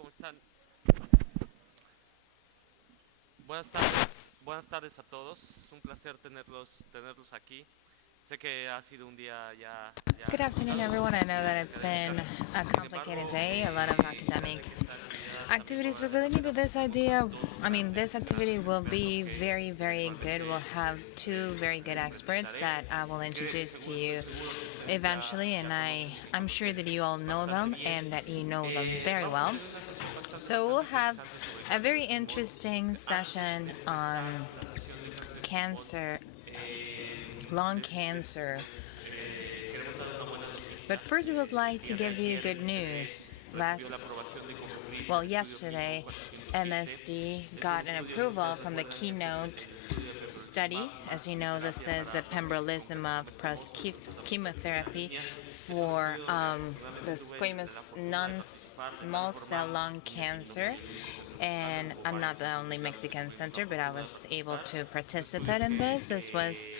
¿Cómo están? Buenas tardes a todos. Es un placer tenerlos aquí. Sé que ha sido un día ya Good afternoon, complicado, everyone. muchas I know that it's actividades been académicas. a Sin complicated embargo, day, a lot of academic esta actividad también activities, podrá but ser believe me that amena this para idea, todos. I mean, this activity will Expertos be que very, very good. We'll puntualmente have two very good les experts presentaré, that I will que introduce to estoy you seguro que ustedes eventually, and conocen y I'm sure conocen that you all know bastante them bien. and that you know them very Vamos a well. tener una sesión So we'll bastante have interesante sobre a cáncer very de pulmón. interesting Antes session de empezar on la sesión de cáncer de pulmón, cancer, lung les, les, cancer. les queremos dar una buena noticia. But first, we would El like to día de give you ayer good MSD news. recibió la aprobación de Cofepris Well, del estudio Keynote yesterday, 407. MSD Es un got an estudio, si approval ustedes from the recuerdan, Keynote el estudio study. pembrolizumab, As you know, this terapia is the para pacientes con pembrolizumab carcinoma plus escamoso del tejido abdominal de la chemotherapy niña. Es un for estudio donde the afortunadamente tuve la squamous fortuna de participar de non-small manera cell formal. lung Y aquí nos cancer. ayudó su principal, And Hugo I'm not Barrios, the un only mexicano que Mexican tuvimos la center, but I fortuna de was able participar. to Es un estudio participate in this. This was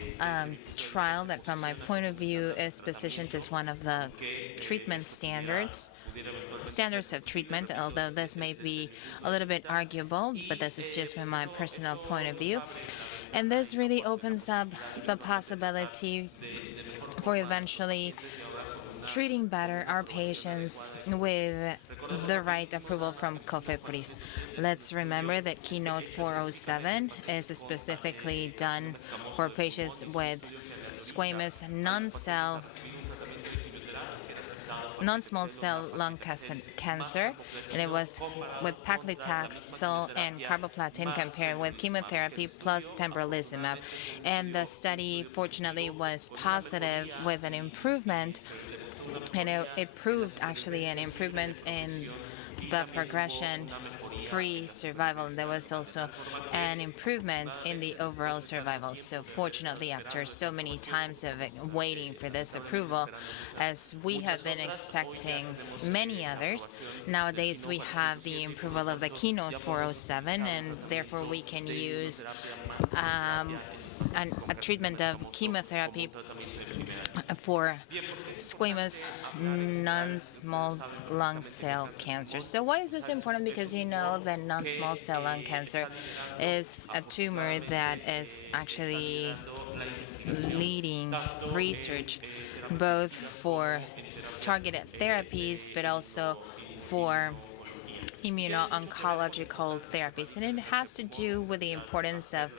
desde mi punto de vista se trial that, from my posiciona point of como el view, estándar de is positioned tratamiento as one of the que treatment standards pudiera eventualmente ser standards of discutible, treatment, repito, although this may desde be mi punto a de little bit vista. arguable, but Y this is just from pues my eso, personal point eso of nos view. abre And la this really ventaja y la opens up posibilidad de the poder tratar possibility de mejor for forma a nuestros eventually pacientes y ahora treating con better una our aprobación patients adecuada y oportuna. with Recordemos the right rapidísimo, approval nada más from que Keynote COFEPRIS. 407 es un Let's estudio remember that Keynote hecho específicamente en 407 is pacientes con specifically done carcinoma escamoso for del pulmón patients y es un with estudio que realiza squamous a los pacientes a non-cell recibir un tratamiento de quimioterapia que era aceptado para que non-small Taxol, cell lung paclitaxel más cancer, and it carboplatin was with comparado contra la misma paclitaxel and quimioterapia carboplatin más compared with pembrolizumab. El chemotherapy plus estudio pembrolizumab. afortunadamente fue And the un study, estudio fortunately, positivo was con una positive mejoría with an improvement, se demostró una and mejoría it en la proved actually an supervivencia y de improvement in progresión y the también hubo progression una mejoría en free la survival, and there supervivencia was además, de also tal forma an que improvement in the afortunadamente overall después de tanto survival. So tiempo de haber estado fortunately, after esperando so esta many aprobación, times of waiting for this lamentablemente approval, esperando as we have muchas been otras, hoy ya expecting tenemos many la others, aprobación del nowadays Keynote we have the 407 y por lo approval of the tanto Keynote ya podemos 407, utilizar un and therefore tratamiento we can de use inmunoterapia más um, quimioterapia en los pacientes con a treatment carcinoma of escamoso como un chemotherapy tratamiento de primer año. for Bien, ¿por qué es squamous importante hablar en general? Y ustedes non-small saben lung perfectamente que el cell cáncer de cancer. pulmón So why is this important? es Because un you tumor know that non-small cell lung que cancer está liderando, is a tumor that is afortunadamente, está actually liderando la investigación leading tanto en research terapias both suicidas for como en terapias targeted therapies, but also for inmunooncología. Y tiene mucho que ver con la immuno-oncological importancia de therapies, and tratar it el cáncer has de to pulmón. do with the Ya al importance ser of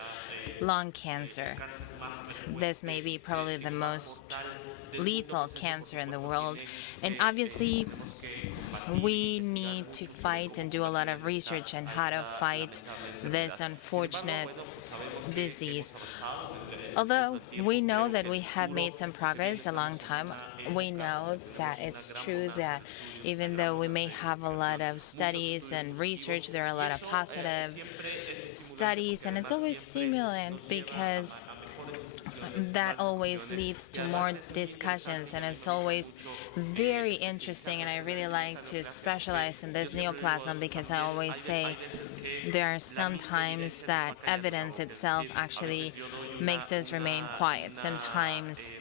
lung el cancer. cáncer más This may frecuente, be probably the el más most mortal del mundo, lethal pues eso por cancer in the supuesto world. tiene And que obviously, tenemos que combatir e we investigar need to mucho sobre fight cómo and do a lot combatir of research on a how to esta fight lamentable enfermedad. this Sin embargo, unfortunate bueno, pues sabemos que hemos disease. avanzado en el curso Although del we tiempo. know Creo that que el we have made futuro, some si bien progress a long estamos en time, una we época donde know that tenemos una it's gran true bonanza that de estudios, una even gran though we may bonanza de have a lot investigación, of muchos studies estudios and positivos, research, there are a y lot of eso positive siempre es estimulante studies, porque and it's además always siempre stimulant nos lleva because a mejores discusiones, that más always discusiones, leads y to además more es muy interesante discussions, y a and mí me it's gusta always mucho very interesting. And especializarme I sobre really esta like to carrera que specialize in yo this siempre digo neoplasm because I también always hay say veces there are que la misma sometimes evidencia nos va that callando la evidence boca, es itself decir, a actually veces yo doy makes us remain quiet. Sometimes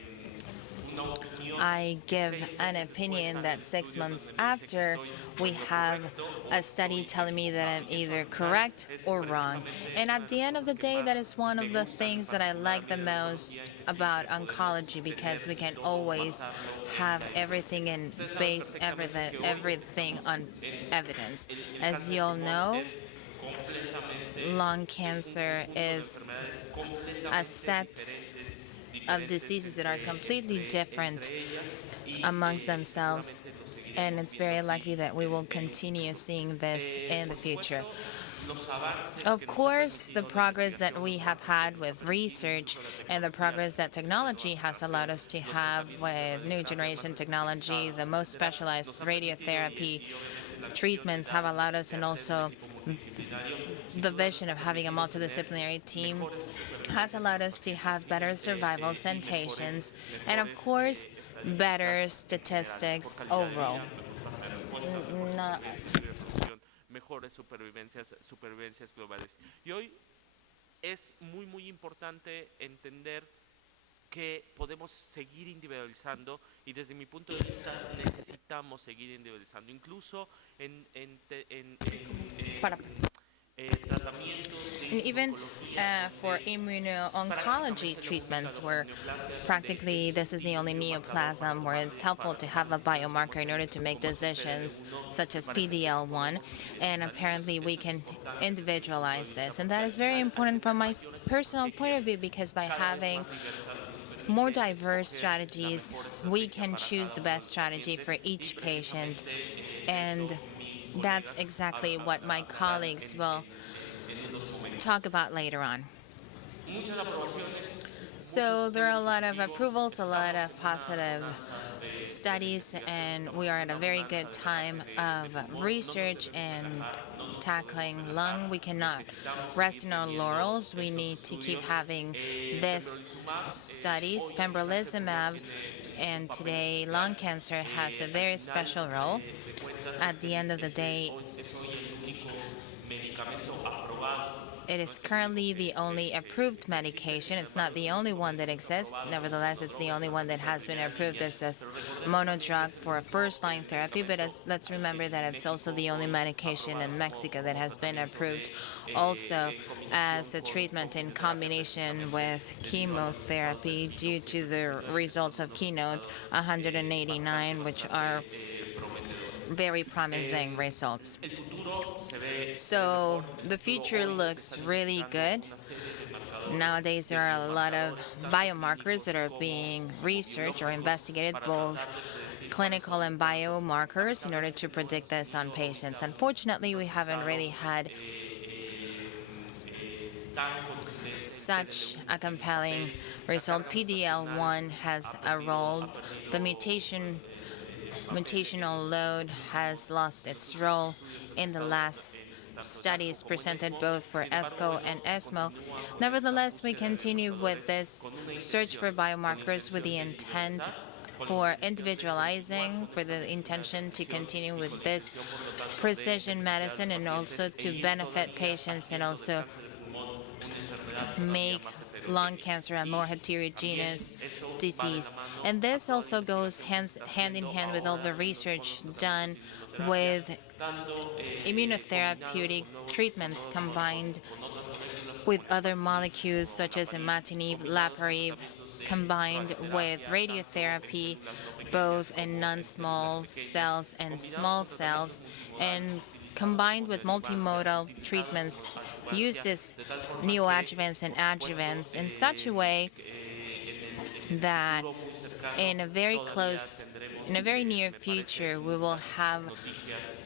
una opinión I que give 6 an meses después opinion sale el that six estudio months donde me dice que after estoy we en lo have correcto o a study estoy telling me that equivocado I'm y eso either al final correct es or wrong. precisamente And una at de the las end of cosas the que day, that más is one me of the gustan en things that I particular like de the la oncología, most es decir, about que podemos oncology because we tener can todo always basarlo en have la evidencia. everything and Ustedes saben base perfectamente que hoy everything estamos on en evidence. el As cáncer you de all pulmón know, es completamente lung un cancer conjunto de is enfermedades a completamente set of diferentes diseases that are completely different entre ellas y amongst themselves, seguramente lo and seguiremos it's viendo very así likely that we will en un continue futuro. seeing this in the Por future. supuesto, los avances Of que nos ha course, the permitido la progress that investigación, we los have avances que had nos ha with permitido research incluso la and the tecnología, progress that la nueva technology has generación, allowed us to los have tratamientos de with new radioterapia más generation technology, especializados, the most etcétera, nos specialized ha permitido radiotherapy y obviamente la visión de treatments have allowed us, de and hacer un also equipo multidisciplinario, sin the duda nos vision ha of having a permitido tener multidisciplinary team mejores has supervivencias en allowed los us to pacientes have better survivals y in patients, and of mejores course, estadísticas better en general, mejor statistics calidad de overall. vida, mejor tasa de respuesta, mejor No, desempeño y ejecución, mejores supervivencias globales. Y hoy es muy importante entender que podemos seguir individualizando y desde mi punto de vista necesitamos seguir individualizando, incluso Para tratamientos de And even inmunología for donde immuno-oncology prácticamente la única treatments, locus where neoplasia practically this is the y only un biomarcador para neoplasm where tomar it's helpful para to tomar have a decisiones como biomarker es in order to make como es el decisions, PDL1, such me as parece que PDL1, podemos and individualizar y apparently we eso es can importante desde mi punto de individualize vista this. And porque that is very al important tener from my mayores personal point of estrategias view, because by cada vez having más diversas nos more permite diverse escoger la strategies, mejor we estrategia can para choose cada the uno de best los strategy pacientes for y each patient. precisamente eso And mis that's colegas exactly what my darán colleagues will en unos momentos. talk about later on. Muchas aprobaciones, muchos So there are estudios a lot of positivos, approvals, a lot estamos of en una positive bonanza de studies, investigación, and estamos we en are in una a very bonanza good del time ataque de of pulmón, no nos research debemos and relajar, no nos podemos tackling lung. relajar, We cannot necesitamos rest seguir in our teniendo laurels. We estos need to keep estudios. having this Pembrolizumab, studies. hoy el cáncer de pulmón Pembrolizumab, tiene un and papel today especial. lung cancer has a Al very final special role. de cuentas At the end of the day, es hoy el único medicamento aprobado. it No is es el único currently the only approved que existe, medication. sin It's not embargo es the el only único one that medicamento exists. aprobado como Nevertheless, it's the monodroga en only one that tratamiento de has been primera approved línea. as Pero recordemos también que monodrug es el for único first-line therapy. But let's remember that en it's also México the only hoy medication aprobado in Mexico that como has been tratamiento approved de also en combinación as a treatment con in quimioterapia combination precisamente with debido a los resultados del chemotherapy due KEYNOTE to the 189 que son results of unos Keynote resultados bastante 189, which are prometedores. very promising results. El futuro se ve So mejor. El the futuro future hoy se looks están really investigando good. una serie de marcadores, Nowadays, de there are a lot of biomarcadores, tanto biomarkers that clínicos are como, being como researched or biológicos, investigated, para both tratar de predecir clinical and cuáles son sus efectos. biomarkers, in order to Lamentablemente no predict hemos this on tenido patients. ahorita Unfortunately, un we haven't resultado really had tan contundente en such PDL1 a que diga, ok, compelling la result. carga mutacional PDL1 has a role. ha The perdido papel en mutational load has lost its estos últimos role estudios in the presentados last tanto en ASCO studies como en presented ESMO. both for Sin embargo, ESCO and bueno, se ESMO. continúa con esta Nevertheless, we búsqueda de continue with biomarcadores this con una search for con biomarkers with intención the de intent individualizar, con for intención de continuar individualizing, con for esta the medicina de intention to precisión continue y with con la this intención, por lo tanto, de precision beneficiar a los medicine, and also pacientes e to ir benefit todavía patients, and haciendo del also cáncer de pulmón una enfermedad todavía make más lung heterogénea. cancer a more Y también heterogeneous eso va de la disease. mano And a this toda la also goes investigación que se está hand in haciendo hand with all ahora the con research los tratamientos done de inmunoterapia, with tanto combinados immunotherapeutic treatments combined con otras moléculas como with el other imatinib molecules o such as olaparib, imatinib, combinados con laparib, tratamientos de combined with radioterapia, tanto en radiotherapy, células no pequeñas both in como en células non-small pequeñas, cells and combinados small con tratamientos cells, multimodales and utilizados como combined with neoadjuvancia, multimodal utilizados treatments como adjuvancia, used as de tal forma que, neoadjuvants and por supuesto, adjuvants in such a way en el that futuro muy cercano in a very todavía close, tendremos, in a very near me parece, future, we will muchas have noticias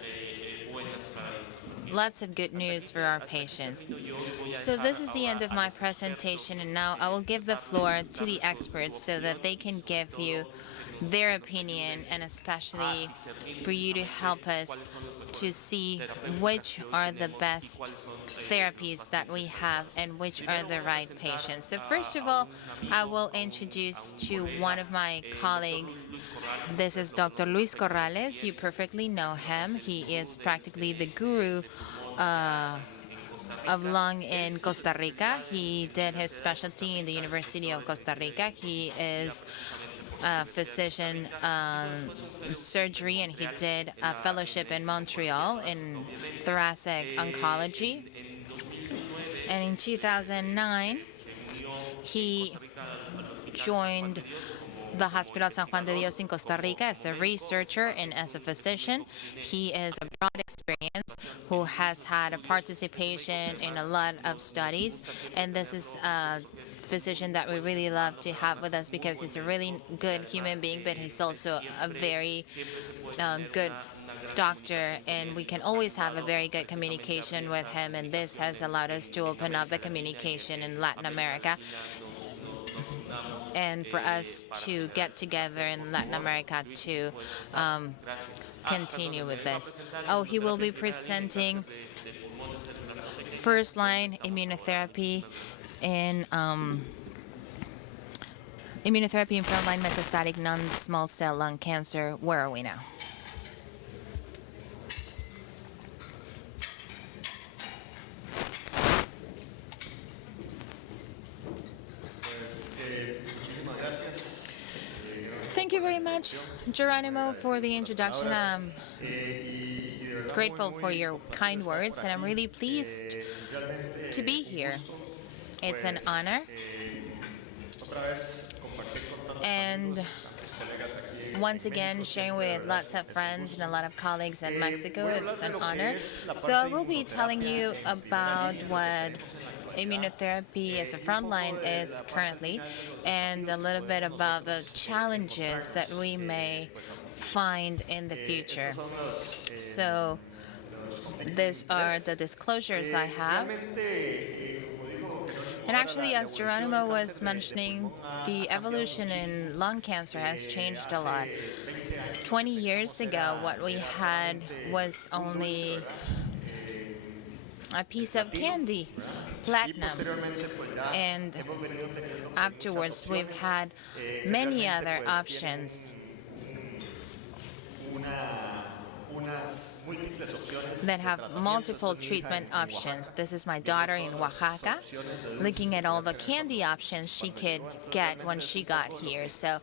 buenas para nuestros pacientes. lots of good news for our Hasta aquí patients. termino yo y voy a So dejar this is the ahora end of a my los expertos presentation, and now I will give the floor to the darles experts su so opinión that they y can sobre give you todo their que nos opinion, ayuden and a especially discernir for you to help precisamente us cuáles son los to mejores see terapéuticas which que hoy are the tenemos y best cuáles son los therapies that we pacientes have adecuados. and which are Primero the voy a right presentar patients. So first of a all, un I amigo, will a introduce un to one colega, of my doctor colleagues. Luis Corrales, This ustedes is lo Dr. conocen Luis perfectamente Corrales. You bien. perfectly know him. He El is gurú practically the guru de pulmón uh, allá en Costa of Rica. lung Él in hizo su Costa Rica. especialidad He en la did his Universidad de Costa specialty in the Rica, es University doctor of en Costa Rica. He broncoesofagología is precisamente por la a Universidad de Costa physician Rica. Hizo después un fellowship en surgery, and he Montreal did en a fellowship in en oncología Montreal torácica, in obviamente. thoracic oncology. En 2009 And in 2009, se unió en he Costa Rica al Hospital San Juan joined de Dios the como Hospital San Juan de investigador, Dios in Costa Rica as como a médico. Sin researcher embargo, and as a es un physician. médico que tiene He is a broad experience who en has muchos had a estudios. Es un médico que participation in a además lot of nos studies, gusta siempre and this is tenerlo en a nosotros porque es physician un that we buen ser really love humano, to pero have además with es us muy because buen he's a médico really y good además human being, but he's also a very siempre se puede good tener una gran doctor, comunicación con and él we y can nos ha always have a ayudado very good precisamente a abrir communication with esta him, and this comunicación has allowed us to en open up the América Latina y en communication que in Latin América America, Latina nos unamos and for us para to generar get este together placer. Por in Latin favor, America Luis, si to puedes pasar. um, Gracias. continue Perdónenme, with él va a this. presentar Oh, he will inmunoterapia be en primera línea en cáncer presenting de pulmón de células no pequeñas. first Pues line estamos ahora. immunotherapy Muchísimas gracias. in frontline metastatic non-small cell lung cancer. Where are we now? Muchísimas very much, Geronimo, for the introduction. I'm grateful for your kind words, and I'm really pleased to be here. It's an honor. And once again, sharing with lots of friends and a lot of colleagues in Mexico, it's an honor. So I will be telling you about what immunotherapy as a frontline is currently, and a little bit about the challenges that we may find in the future. So these are the disclosures I have. And actually, as Geronimo was mentioning, the evolution in lung cancer has changed a lot. 20 years ago, what we had was only a piece of candy, platinum. And afterwards, we've had many other options that have multiple treatment options. This is my daughter in Oaxaca, looking at all the candy options she could get when she got here. So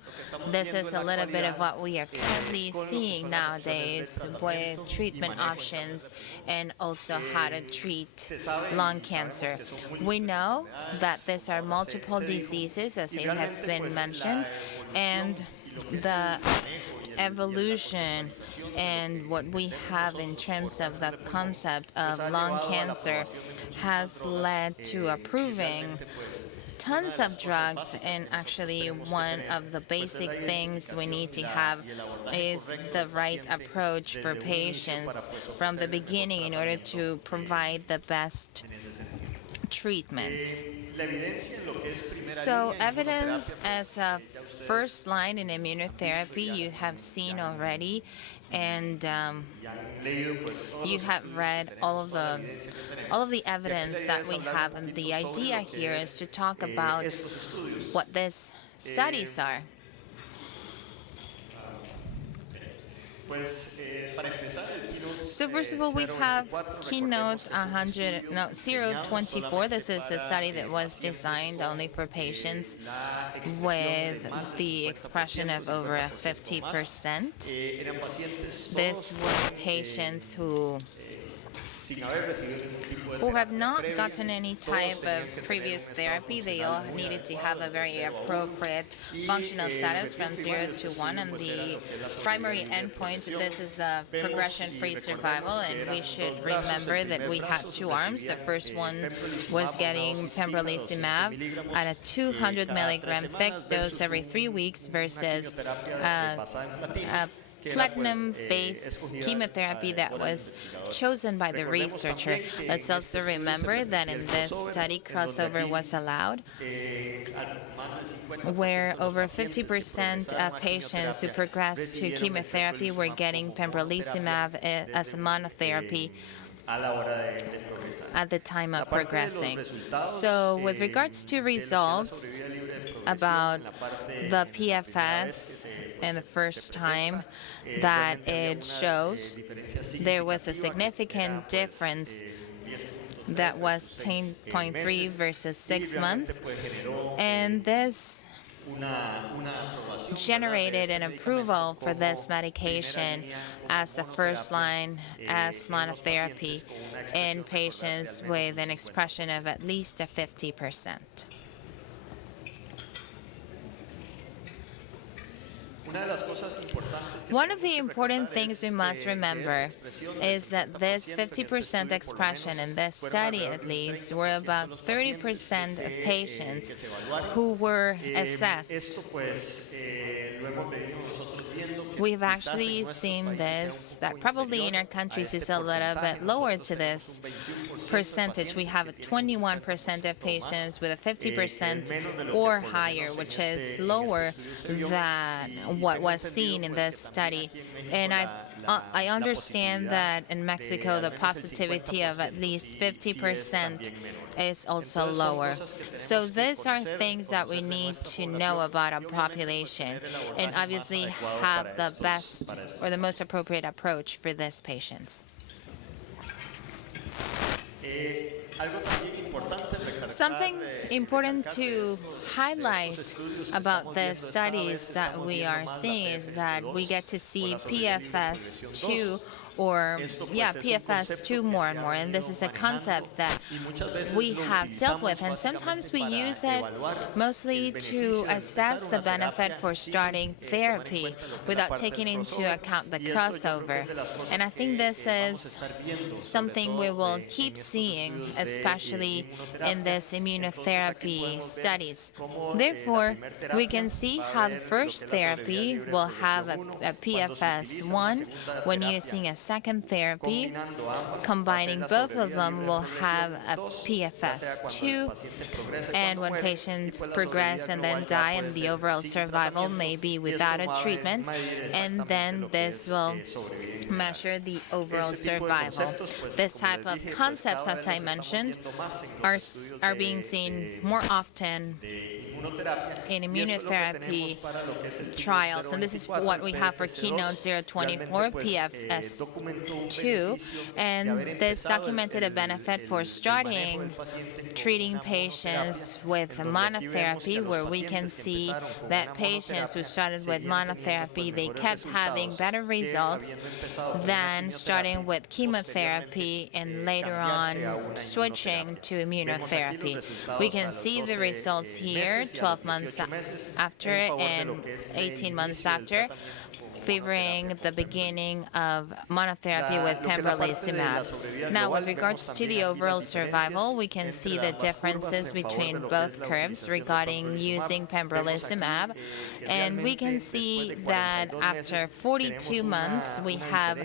this is a little bit of what we are currently seeing nowadays with treatment options and also how to treat lung cancer. We know that these are multiple diseases, as it has been mentioned, and the evolution and what we have in terms of the concept of lung cancer has led to approving tons of drugs, and actually one of the basic things we need to have is the right approach for patients from the beginning in order to provide the best treatment. So evidence as a first line in immunotherapy you have seen already, and you have read all of the evidence that we have, and the idea here is to talk about what these studies are. So first of all, we have Keynote 024. This is a study that was designed only for patients with the expression of over 50%. This was patients who have not gotten any type of previous therapy. They all needed to have a very appropriate functional status from 0 to 1, and the primary endpoint, this is the progression-free survival, and we should remember that we had two arms. The first one was getting pembrolizumab at a 200 milligram fixed dose every 3 weeks versus platinum-based chemotherapy that was chosen by the researcher. Let's also remember that in this study, crossover was allowed, where over 50% of patients who progressed to chemotherapy were getting pembrolizumab as a monotherapy at the time of progressing. So with regards to results about the PFS in the first time that it shows, there was a significant difference that was 10.3 versus 6 months, and this generated an approval for this medication as a first line as monotherapy in patients with an expression of at least 50%. One of the important things we must remember is that this 50% expression in this study, at least, were about 30% of patients who were assessed. We've actually seen this, that probably in our countries is a little bit lower to this percentage. We have 21% of patients with a 50% or higher, which is lower than what was seen in this study. And I understand that in Mexico the positivity of at least 50% is also lower. So these are things that we need to know about our population, and obviously have the best or the most appropriate approach for these patients. Something important to highlight about the studies that we are seeing is that we get to see PFS2 or PFS2 more and more, and this is a concept that we have dealt with, and sometimes we use it mostly to assess the benefit for starting therapy without taking into account the crossover. And I think this is something we will keep seeing, especially in this immunotherapy studies. Therefore, we can see how the first therapy will have a PFS1 when using a second therapy. Combining both of them will have a PFS2, and when patients progress and then die, and the overall survival may be without a treatment, and then this will measure the overall survival. This type of concepts, as I mentioned, are being seen more often in immunotherapy trials, and this is what we have for Keynote 024 PFS2, and this documented a benefit for starting treating patients with monotherapy, where we can see that patients who started with monotherapy, they kept having better results than starting with chemotherapy and later on switching to immunotherapy. We can see the results here 12 months after and 18 months after, favoring the beginning of monotherapy with pembrolizumab. Now, with regards to the overall survival, we can see the differences between both curves regarding using pembrolizumab, and we can see that after 42 months, we have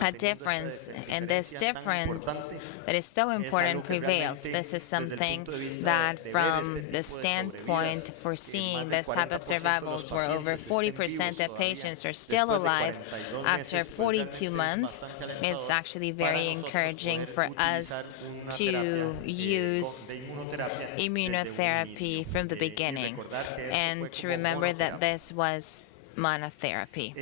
a difference, and this difference that is so important prevails. This is something that, from the standpoint for seeing this type of survivals, where over 40% of patients are still alive after 42 months, it's actually very encouraging for us to use immunotherapy from the beginning and to remember that this was monotherapy.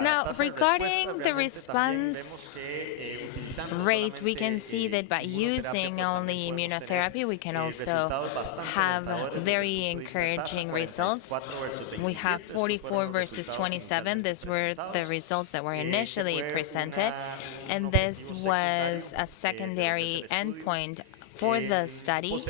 Now, regarding the response rate, we can see that by using only immunotherapy, we can also have very encouraging results. We have 44 versus 27. These were the results that were initially presented, and this was a secondary endpoint for the study.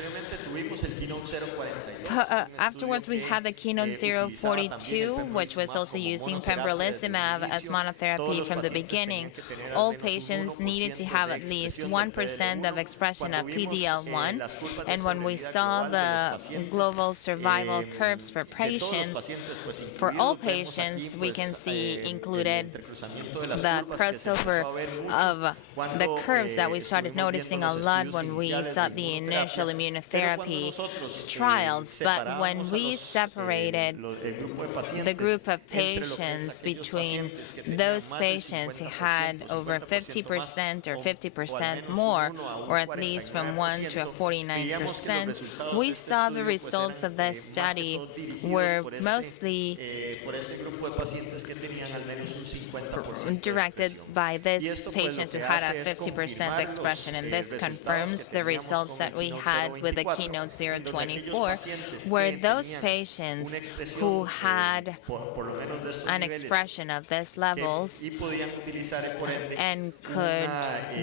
Afterwards, we had the Keynote 042, which was also using pembrolizumab as monotherapy from the beginning. All patients needed to have at least 1% of expression of PD-L1, and when we saw the global survival curves for patients, for all patients, we can see included the crossover of the curves that we started noticing a lot when we saw the initial immunotherapy trials. But when we separated the group of patients between those patients who had over 50% or 50% more, or at least from 1 to 49%, we saw the results of this study were mostly directed by these patients who had a 50% expression, and this confirms the results that we had with the Keynote 024, where those patients who had an expression of these levels and could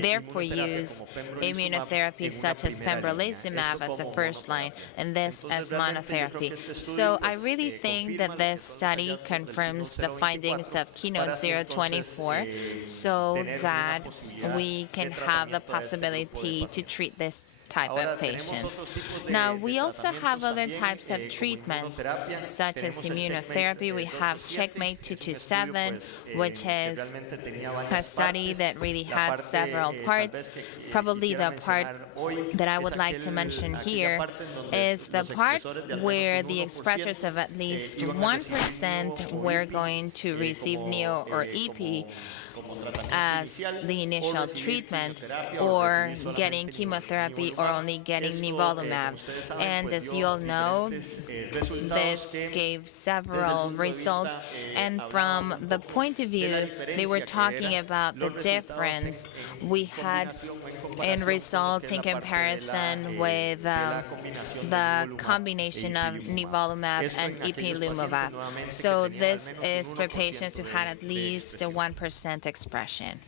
therefore use immunotherapy such as pembrolizumab as a first line, and this as monotherapy. So I really think that this study confirms the findings of Keynote 024 so that we can have the possibility to treat this type of patients. Now, we also have other types of treatments, such as immunotherapy. We have Checkmate 227, which is a study that really has several parts. Probably the part that I would like to mention here is the part where the expressors of at least 1% were going to receive NEO or EP, as the initial treatment, or getting chemotherapy, or only getting nivolumab. And as you all know, this gave several results, and from the point of view, they were talking about the difference we had in results in comparison with the combination of nivolumab and ipilimumab. So this is for patients who had at least a 1% expression.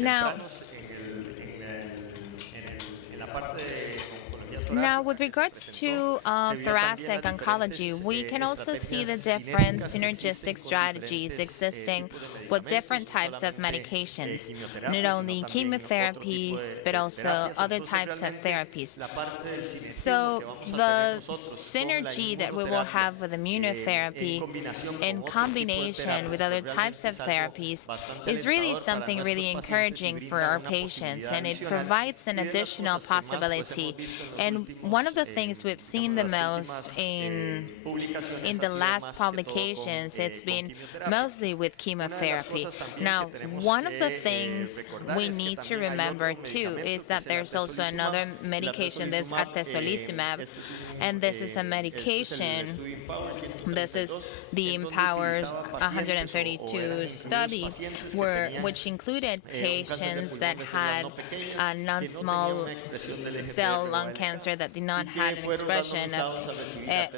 Now, Now, with regards to thoracic oncology, we can also see the different synergistic strategies existing with different types of medications, not only chemotherapies, but also other types of therapies. So the synergy that we will have with immunotherapy in combination with other types of therapies is really something really encouraging for our patients, and it provides an additional possibility. And one of the things we've seen the most in the last publications, it's been mostly with chemotherapy. Now, one of the things we need to remember too is that there's also another medication that's atezolizumab, and this is a medication. This is the Empower 132 study, which included patients that had non-small cell lung cancer that did not have an expression of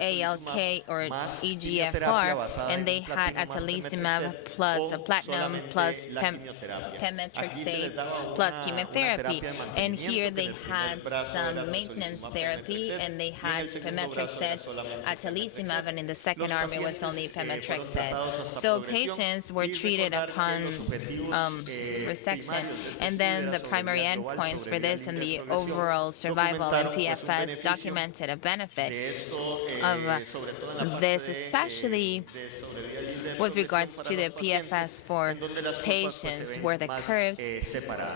ALK or EGFR, and they had atezolizumab plus a platinum plus pemetrexed plus chemotherapy. And here they had some maintenance therapy, and they had pemetrexed, atezolizumab, and in the second arm it was only pemetrexed. So patients were treated upon resection, and then the primary endpoints for this and the overall survival and PFS documented a benefit of this, especially with regards to the PFS for patients where the curves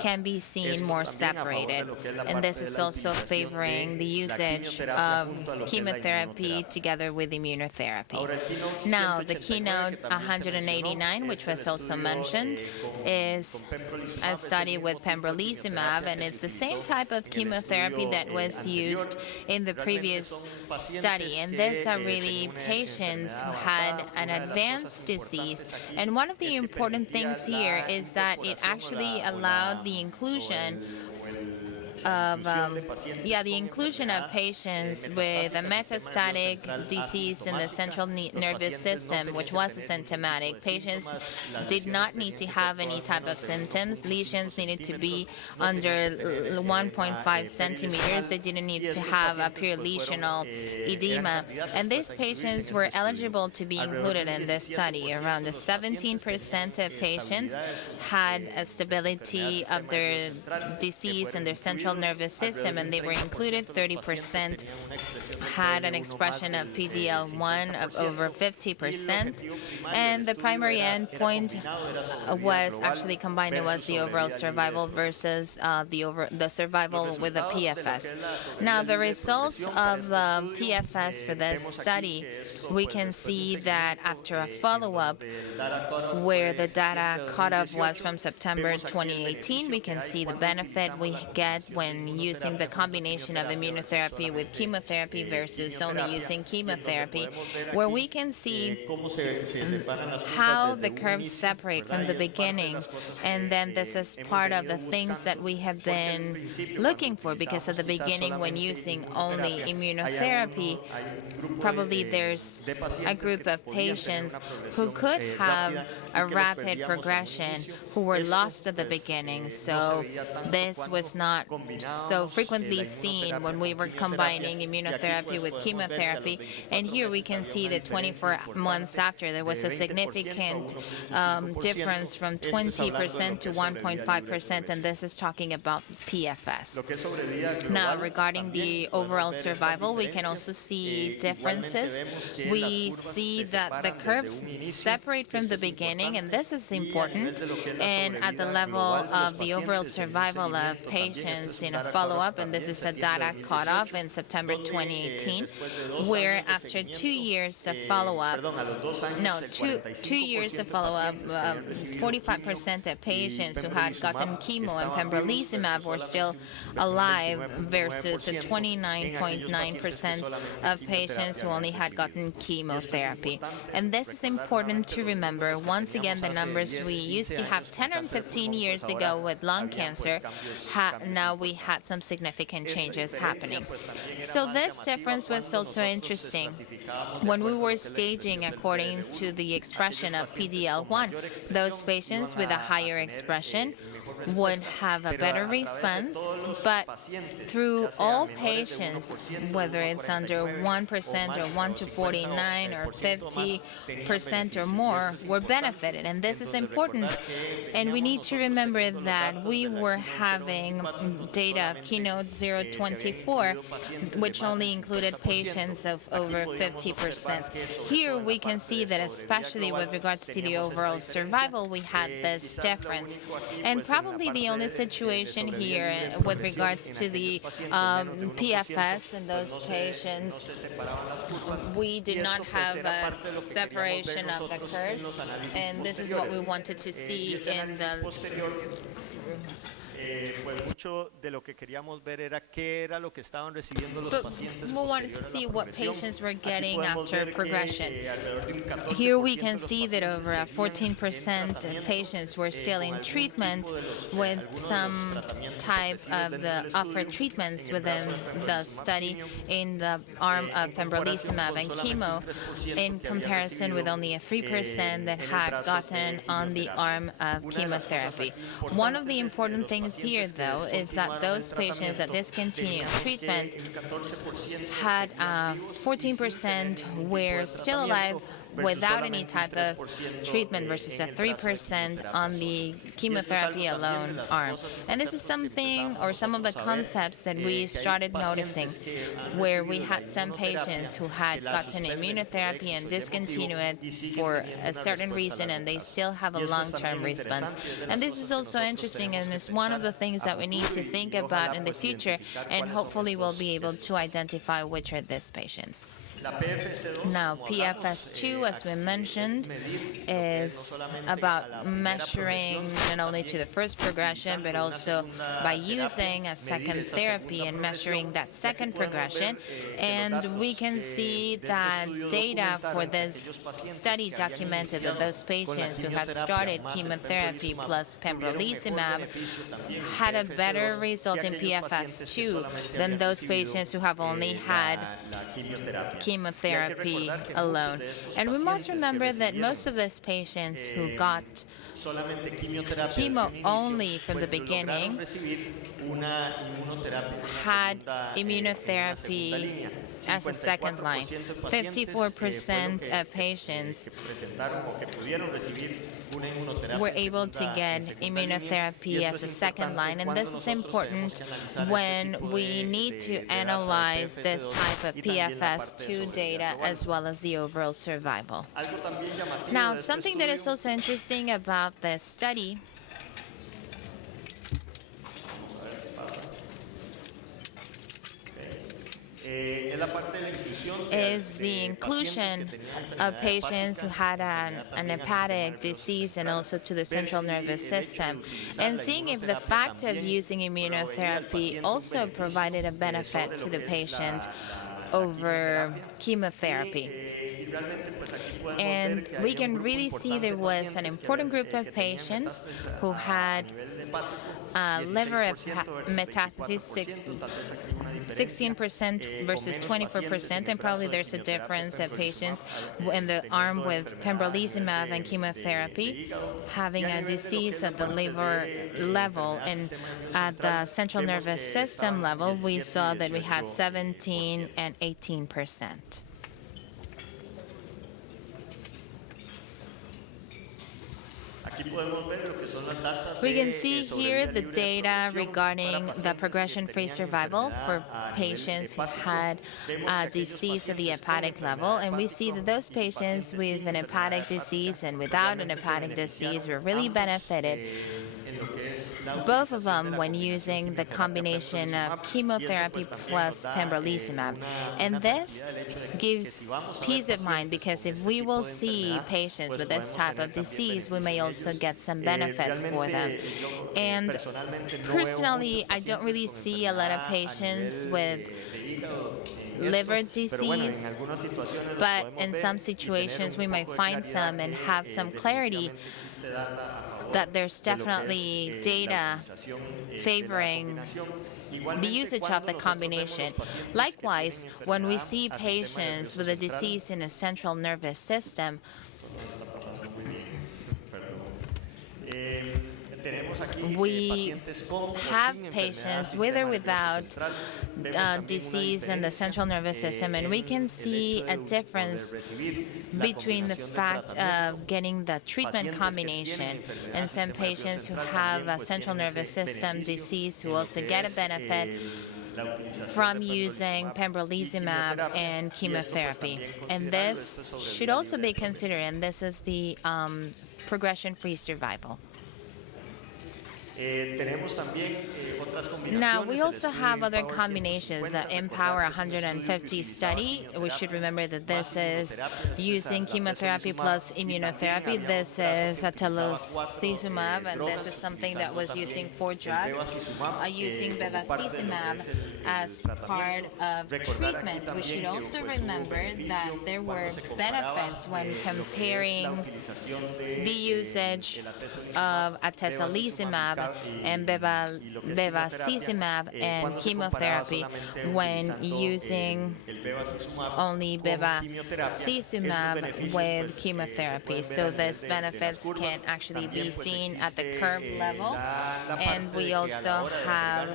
can be seen more separated. And this is also favoring the usage of chemotherapy together with immunotherapy. Now, the Keynote 189, which was also mentioned, is a study with pembrolizumab, and it's the same type of chemotherapy that was used in the previous study. And these are really patients who had an advanced disease. And one of the important things here is that it actually allowed the inclusion of patients with a metastatic disease in the central nervous system, which was asymptomatic. Patients did not need to have any type of symptoms. Lesions needed to be under 1.5 centimeters. They didn't need to have a pure lesional edema. And these patients were eligible to be included in this study. Around 17% of patients had a stability of their disease in their central nervous system, and they were included. 30% had an expression of PD-L1 of over 50%, and the primary endpoint was actually combined. It was the overall survival versus the survival with the PFS. Now, the results of the PFS for this study, we can see that after a follow-up where the data cutoff was from September 2018, we can see the benefit we get when using the combination of immunotherapy with chemotherapy versus only using chemotherapy, where we can see how the curves separate from the beginning. And then this is part of the things that we have been looking for, because at the beginning, when using only immunotherapy, probably there's a group of patients who could have a rapid progression who were lost at the beginning. So this was not so frequently seen when we were combining immunotherapy with chemotherapy. And here we can see that 24 months after, there was a significant difference from 20% to 1.5%, and this is talking about PFS. Now, regarding the overall survival, we can also see differences we see that the curves separate from the beginning, and this is important, and at the level of the overall survival of patients in a follow-up, and this is a data cutoff in September 2018, where after 2 years of follow-up, no, two years of follow-up, 45% of patients who had gotten chemo and pembrolizumab were still alive versus a 29.9% of patients who only had gotten chemotherapy. And this is important to remember. Once again, the numbers we used to have 10 or 15 years ago with lung cancer, now we had some significant changes happening. So this difference was also interesting. When we were staging according to the expression of PD-L1, those patients with a higher expression would have a better response, but through all patients, whether it's under 1% or 1 to 49 or 50% or more, were benefited. And this is important. And we need to remember that we were having data of Keynote 024, which only included patients of over 50%. Here we can see that especially with regards to the overall survival, we had this difference. And probably the only situation here with regards to the PFS in those patients, we did not have a separation of the curves, and this is what we wanted to see in the pues mucho de lo que queríamos ver era qué era lo que estaban recibiendo los pacientes we wanted to see what patients were getting after progression. alrededor de un 14% Here we can see that over 14% of patients were still in treatment with some type of the offered treatments within the study in the arm of pembrolizumab and chemo, in comparison with only a 3% that had gotten on the arm of chemotherapy. One of the important things here, though, is that those patients that discontinued treatment had 14% were still alive without any type of treatment versus a 3% on the chemotherapy alone arm. And this is something, or some of the concepts that we started noticing, where we had some patients who had gotten immunotherapy and discontinued it for a certain reason, and they still have a long-term response. And this is also interesting, and it's one of the things that we need to think about in the future, and hopefully we'll be able to identify which are these patients. Now, PFS2, as we mentioned, is about measuring not only to the first progression, but also by using a second therapy and measuring that second progression. And we can see that data for this study documented that those patients who had started chemotherapy plus pembrolizumab had a better result in PFS2 than those patients who have only had chemotherapy alone. And we must remember that most of these patients who got chemo only from the beginning had immunotherapy as a second line. 54% of patients were able to get immunotherapy as a second line, and this is important when we need to analyze this type of PFS2 data as well as the overall survival. Now, something that is also interesting about this study is the inclusion of patients who had an hepatic disease and also to the central nervous system, and seeing if the fact of using immunotherapy also provided a benefit to the patient over chemotherapy. And we can really see there was an important group of patients who had liver metastases, 16% versus 24%, and probably there's a difference of patients in the arm with pembrolizumab and chemotherapy having a disease at the liver level, and at the central nervous system level we saw that we had 17 and 18%. We can see here the data regarding the progression-free survival for patients who had disease at the hepatic level. And we see that those patients with an hepatic disease and without an hepatic disease were really benefited, both of them, when using the combination of chemotherapy plus pembrolizumab. And this gives peace of mind, because if we will see patients with this type of disease, we may also get some benefits for them. And personally, I don't really see a lot of patients with liver disease, but in some situations we might find some and have some clarity that there's definitely data favoring the usage of the combination. Likewise, when we see patients with a disease in the central nervous system, we have patients with or without disease in the central nervous system, and we can see a difference between the fact of getting the treatment combination and some patients who have a central nervous system disease who also get a benefit from using pembrolizumab and chemotherapy. And this should also be considered, and this is the progression-free survival. Now, we also have other combinations. The Empower 150 study, we should remember that this is using chemotherapy plus immunotherapy. This is atezolizumab, and this is something that was using 4 drugs, using bevacizumab as part of treatment. We should also remember that there were benefits when comparing the usage of atezolizumab and bevacizumab and chemotherapy when using only bevacizumab with chemotherapy. So these benefits can actually be seen at the curve level. And we also have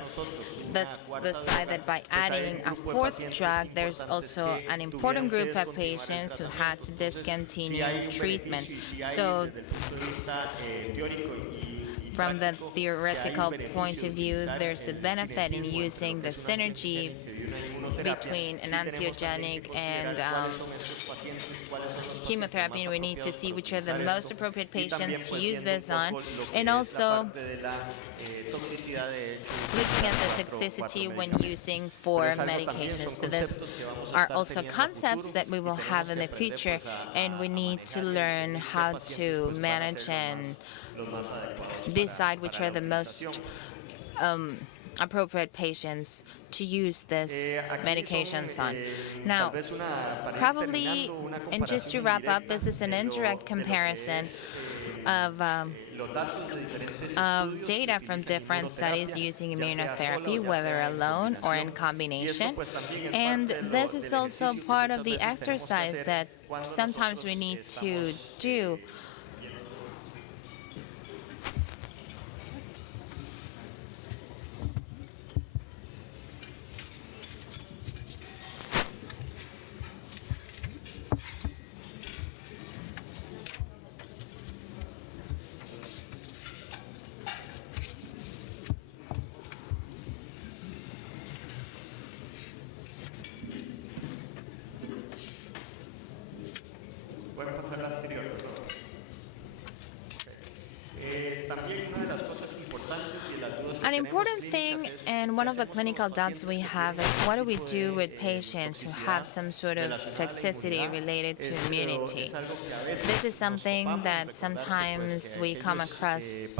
the side that by adding a 4th drug, there's also an important group of patients who had to discontinue treatment. So from the theoretical point of view, there's a benefit in using the synergy between an antiogenic and chemotherapy, and we need to see which are the most appropriate patients to use this on, and also looking at the toxicity when using 4 medications. But these are also concepts that we will have in the future, and we need to learn how to manage and decide which are the most appropriate patients to use this medications on. Now, probably, and just to wrap up, this is an indirect comparison of data from different studies using immunotherapy, whether alone or in combination. And this is also part of the exercise that sometimes we need to do. An important thing, and one of the clinical doubts we have, is what do we do with patients who have some sort of toxicity related to immunity? This is something that sometimes we come across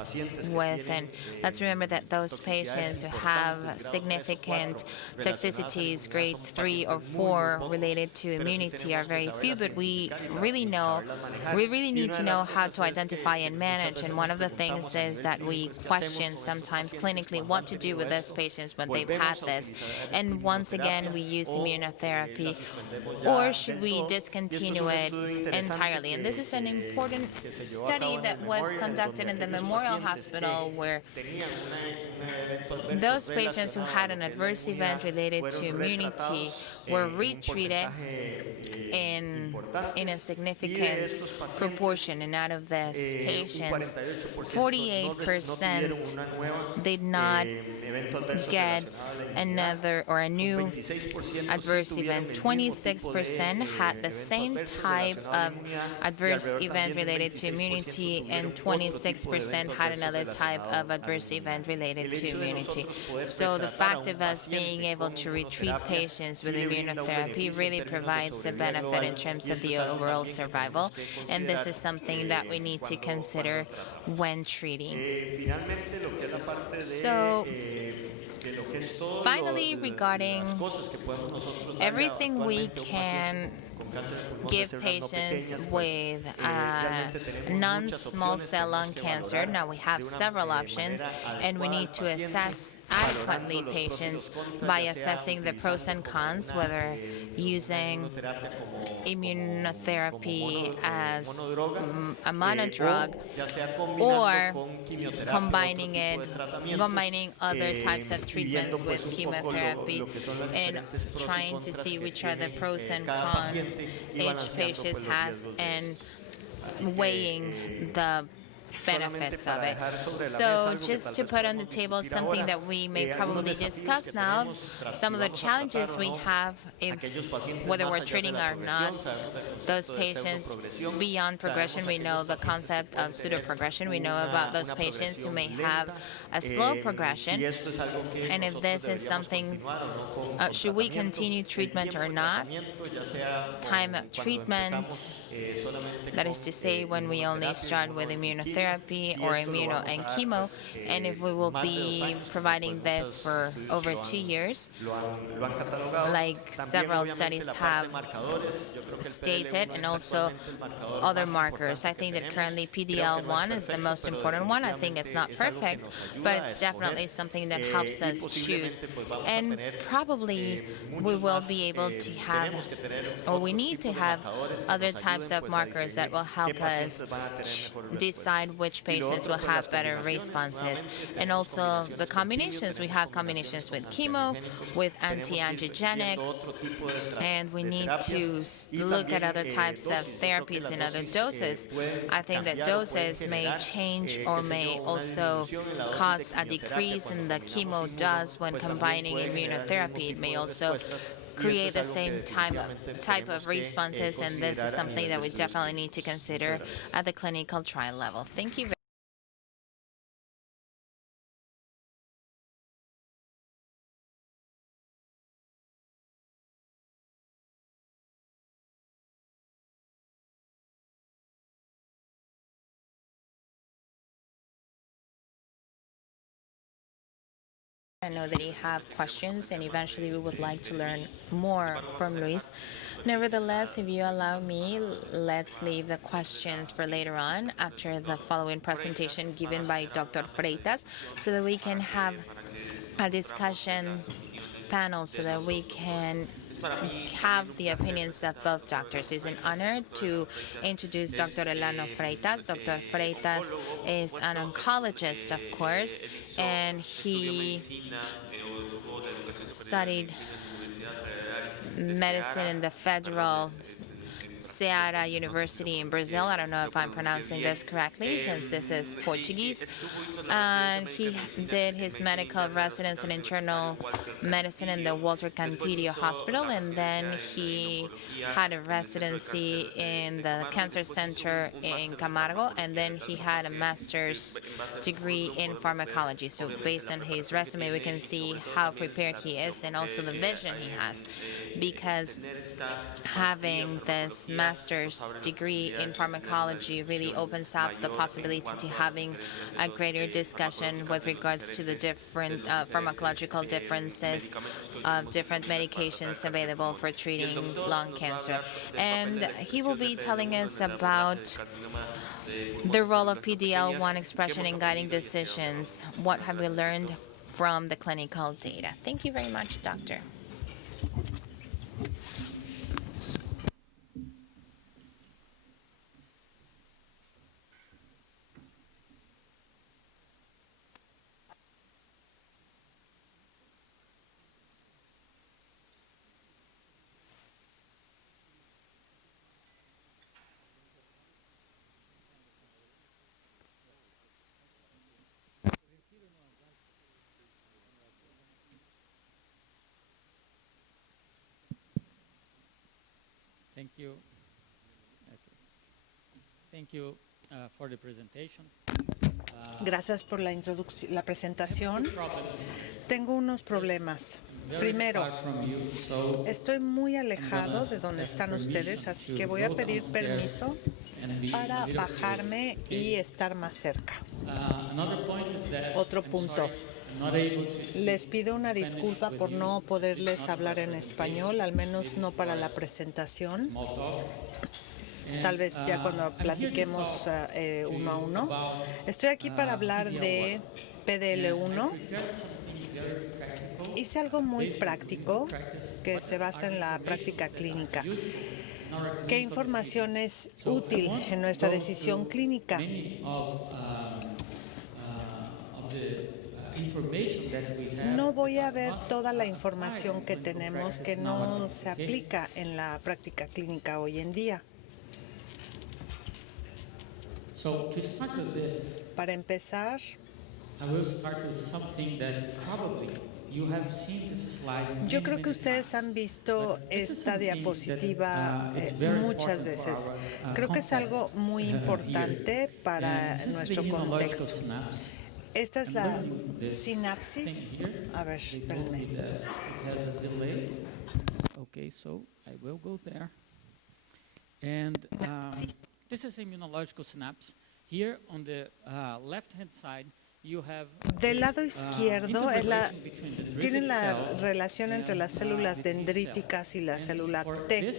with, and let's remember that those patients who have significant toxicities, grade 3 or 4 related to immunity, are very few, but we really need to know how to identify and manage. And one of the things is that we question sometimes clinically exactly what to do with these patients when they've had this. And once again, we use immunotherapy, or should we discontinue it entirely? And this is an important study that was conducted in the Memorial Hospital, where those patients who had an adverse event related to immunity were retreated in a significant proportion. And out of these patients, 48% did not get another or a new adverse event. 26% had the same type of adverse event related to immunity, and 26% had another type of adverse event related to immunity. So the fact of us being able to retreat patients with immunotherapy really provides a benefit in terms of the overall survival, and this is something that we need to consider when treating. So finally, regarding everything we can give patients with non-small cell lung cancer. Now we have several options, and we need to assess adequately patients by assessing the pros and cons, whether using immunotherapy as a monodrug or combining other types of treatments with chemotherapy, and trying to see which are the pros and cons each patient has, and weighing the benefits of it. So just to put on the table something that we may probably discuss now, some of the challenges we have, whether we're treating or not those patients beyond progression. We know the concept of pseudoprogression. We know about those patients who may have a slow progression, and if this is something, should we continue treatment or not? Time of treatment, that is to say, when we only start with immunotherapy or immuno and chemo, and if we will be providing this for over 2 years, like several studies have stated, and also other markers. I think that currently PDL1 is the most important one. I think it's not perfect, but it's definitely something that helps us choose. And probably we will be able to have, or we need to have, other types of markers that will help us decide which patients will have better responses. And also the combinations. We have combinations with chemo, with anti-angiogenics, and we need to look at other types of therapies and other doses. I think that doses may change or may also cause a decrease in the chemo dose when combining immunotherapy. It may also create the same type of responses, and this is something that we definitely need to consider at the clinical trial level. Thank you very much. I know that you have questions, and eventually we would like to learn more from Luis. Nevertheless, if you allow me, let's leave the questions for later on after the following presentation given by Dr. Freitas, so that we can have a discussion panel, so that we can have the opinions of both doctors. It's an honor to introduce Dr. Elano Freitas. Dr. Freitas is an oncologist, of course, and he studied medicine in the Federal Ceará University in Brazil. I don't know if I'm pronouncing this correctly, since this is Portuguese. And he did his medical residence in internal medicine in the Walter Cantillo Hospital, and then he had a residency in the Cancer Center in Camargo, and then he had a master's degree in pharmacology. So based on his resume, we can see how prepared he is, and also the vision he has, because having this master's degree in pharmacology really opens up the possibility to having a greater discussion with regards to the different pharmacological differences of different medications available for treating lung cancer. And he will be telling us about the role of PDL1 expression in guiding decisions. What have we learned from the clinical data. Thank you very much, doctor. Thank you. Okay. Thank you for the presentation. Gracias por la introducción, la presentación. Tengo unos problemas. Primero, estoy muy alejado de donde están ustedes, así que voy a pedir permiso para bajarme y estar más cerca. Otro punto. Les pido una disculpa por no poderles hablar en español, al menos no para la presentación. Tal vez ya cuando platiquemos uno a uno. Estoy aquí para hablar de PDL1. Hice algo muy práctico que se basa en la práctica clínica. ¿Qué información es útil en nuestra decisión clínica? No voy a ver toda la información que tenemos que no se aplica en la práctica clínica hoy en día. Para empezar, yo creo que ustedes han visto esta diapositiva muchas veces. Creo que es algo muy importante para nuestro contexto. Esta es la sinapsis. A ver, espérenme. Okay, so I will go there. And this is immunological synapse. Here on the left-hand side, you have del lado izquierdo tienen la relación entre las células dendríticas y la célula T.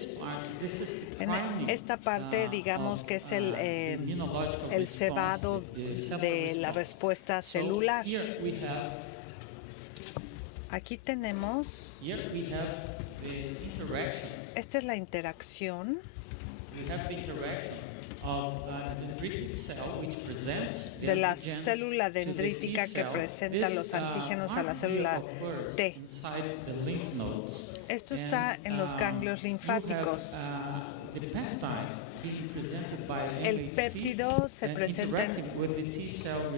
En esta parte, digamos que es el cebado de la respuesta celular. Aquí tenemos, esta es la interacción. De la célula dendrítica que presenta los antígenos a la célula T. Esto está en los ganglios linfáticos. El péptido se presenta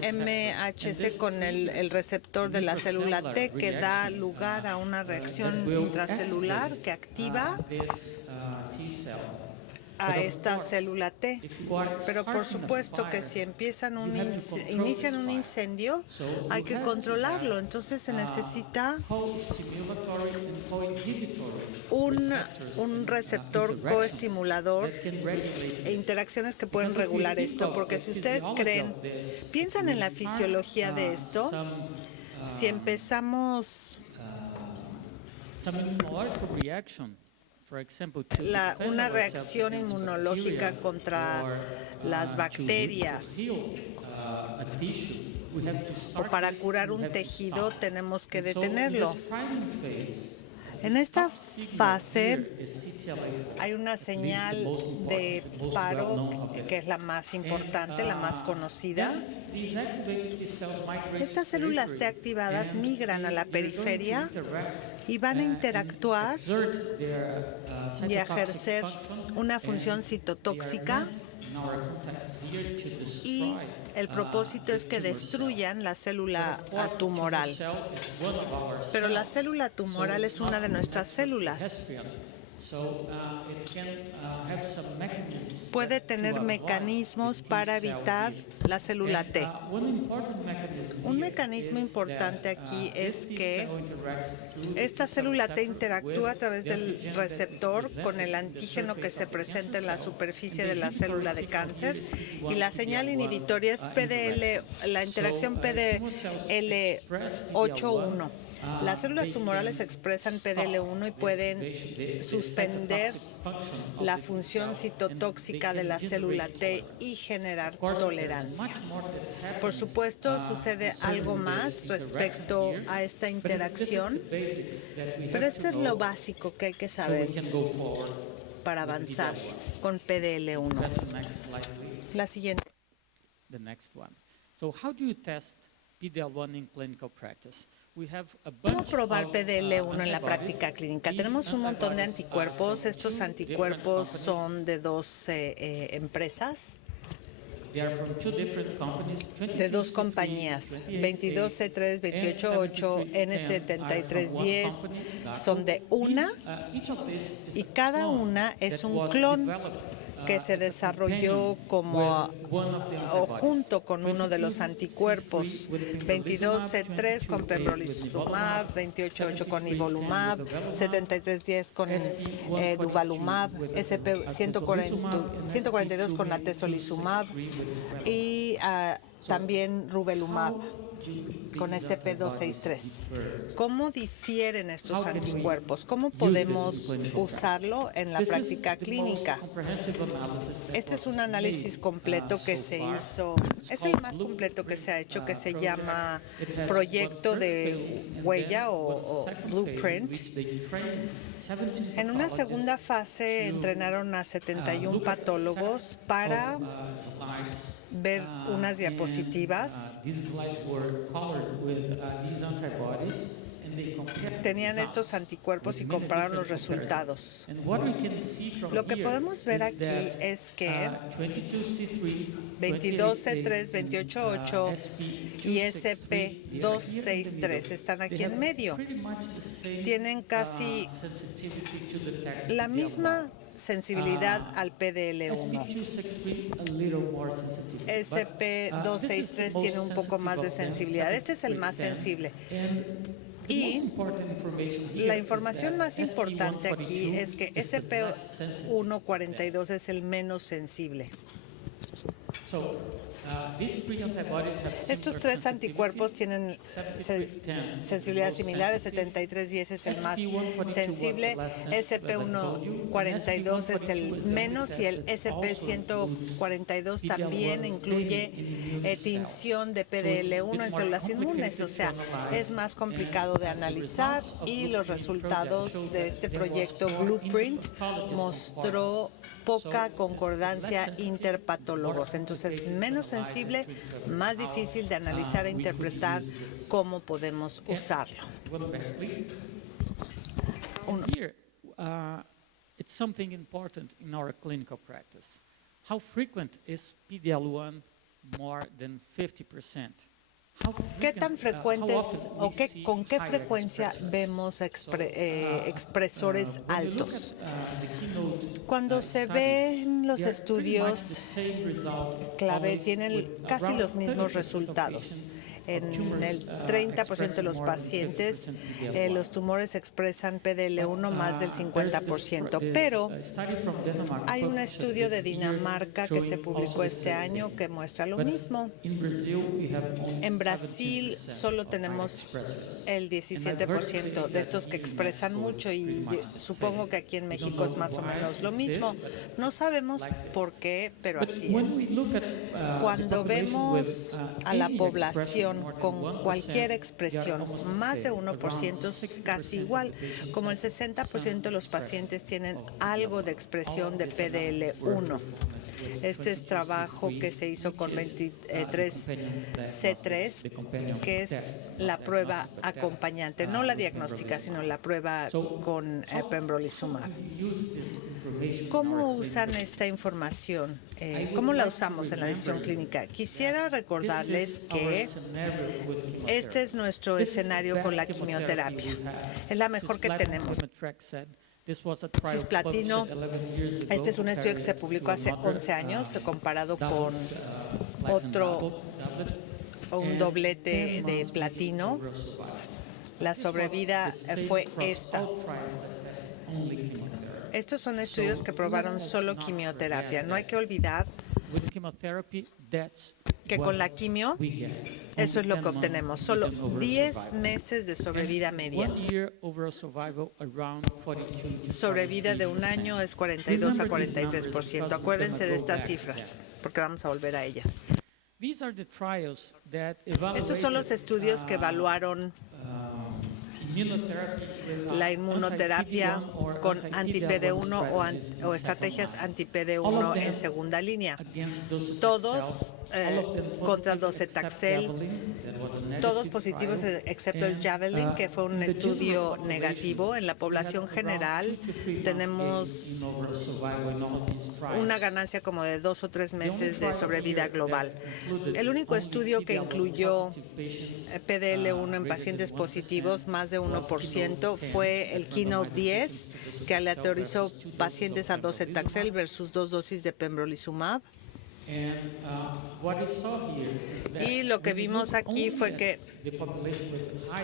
en MHC con el receptor de la célula T que da lugar a una reacción intracelular que activa a esta célula T. Pero por supuesto que si inician un incendio, hay que controlarlo. Entonces se necesita un receptor coestimulador e interacciones que pueden regular esto. Porque si ustedes piensan en la fisiología de esto, si empezamos una reacción inmunológica contra las bacterias o para curar un tejido, tenemos que detenerlo. En esta fase hay una señal de paro que es la más importante, la más conocida. Estas células T activadas migran a la periferia y van a interactuar y ejercer una función citotóxica, y el propósito es que destruyan la célula tumoral. Pero la célula tumoral es una de nuestras células. Puede tener mecanismos para evitar la célula T. Un mecanismo importante aquí es que esta célula T interactúa a través del receptor con el antígeno que se presenta en la superficie de la célula de cáncer, y la señal inhibitoria es la interacción PDL8-1. Las células tumorales expresan PDL1 y pueden suspender la función citotóxica de la célula T y generar tolerancia. Por supuesto, sucede algo más respecto a esta interacción, pero esto es lo básico que hay que saber para avanzar con PDL1. La siguiente. The next one. So how do you test PD-L1 in clinical practice? We have a ¿Cómo bunch probar of, PDL1 en la antibodies. práctica clínica? These Tenemos un montón de antibodies anticuerpos. from Estos two anticuerpos different son de dos empresas, They are from two different companies, de dos compañías, 22C3, 28.8, N7310, son de una y cada una es un clon que se desarrolló como o junto con uno de los anticuerpos, 22C3 con pembrolizumab, 28.8 con nivolumab, 7310 con duvalumab, SP142 con atezolizumab y también rubelumab con SP263. ¿Cómo difieren estos anticuerpos? ¿Cómo podemos usarlo en la práctica clínica? Este es un análisis completo que se hizo, es el más completo que se ha hecho, que se llama proyecto de huella o blueprint. En una segunda fase entrenaron a 71 patólogos para ver unas diapositivas. Tenían estos anticuerpos y compararon los resultados. Lo que podemos ver aquí es que 22C3, 28.8 y SP263 están aquí en medio. Tienen casi la misma sensibilidad al PDL1. SP263 tiene un poco más de sensibilidad. Este es el más sensible. Y la información más importante aquí es que SP142 es el menos sensible. Estos tres anticuerpos tienen sensibilidad similar, el 7310 es el más sensible, SP142 es el menos y el SP142 también incluye tinción de PDL1 en células inmunes, o sea, es más complicado de analizar y los resultados de este proyecto Blueprint mostró poca concordancia interpatólogos. Entonces, menos sensible, más difícil de analizar e interpretar cómo podemos usarlo. Here, it's something important in our clinical practice. How frequent is PD-L1 more than 50%? ¿Qué tan frecuentes o con qué frecuencia vemos expresores altos? Cuando se ven los estudios clave, tienen casi los mismos resultados. En el 30% de los pacientes, los tumores expresan PDL1 más del 50%, pero hay un estudio de Dinamarca que se publicó este año que muestra lo mismo. En Brasil solo tenemos el 17% de estos que expresan mucho y supongo que aquí en México es más o menos lo mismo. No sabemos por qué, pero así es. Cuando vemos a la población con cualquier expresión, más de 1% es casi igual. Como el 60% de los pacientes tienen algo de expresión de PDL1. Este es trabajo que se hizo con 23C3, que es la prueba acompañante, no la diagnóstica, sino la prueba con pembrolizumab. ¿Cómo usan esta información? ¿Cómo la usamos en la decisión clínica? Quisiera recordarles que este es nuestro escenario con la quimioterapia. Es la mejor que tenemos. Cisplatino, este es un estudio que se publicó hace 11 años, comparado con un doblete de platino. La sobrevida fue esta. Estos son estudios que probaron solo quimioterapia. No hay que olvidar que con la quimio eso es lo que obtenemos, solo 10 meses de sobrevida media. Sobrevida de un año es 42 a 43%. Acuérdense de estas cifras, porque vamos a volver a ellas. Estos son los estudios que evaluaron la inmunoterapia con anti-PD1 o estrategias anti-PD1 en segunda línea. Todos contra docetaxel, todos positivos excepto el Javelin, que fue un estudio negativo. En la población general tenemos una ganancia como de 2 o 3 meses de sobrevida global. El único estudio que incluyó PDL1 en pacientes positivos, más de 1%, fue el Keynote 10, que aleatorizó pacientes a docetaxel versus 2 dosis de pembrolizumab. Y lo que vimos aquí fue que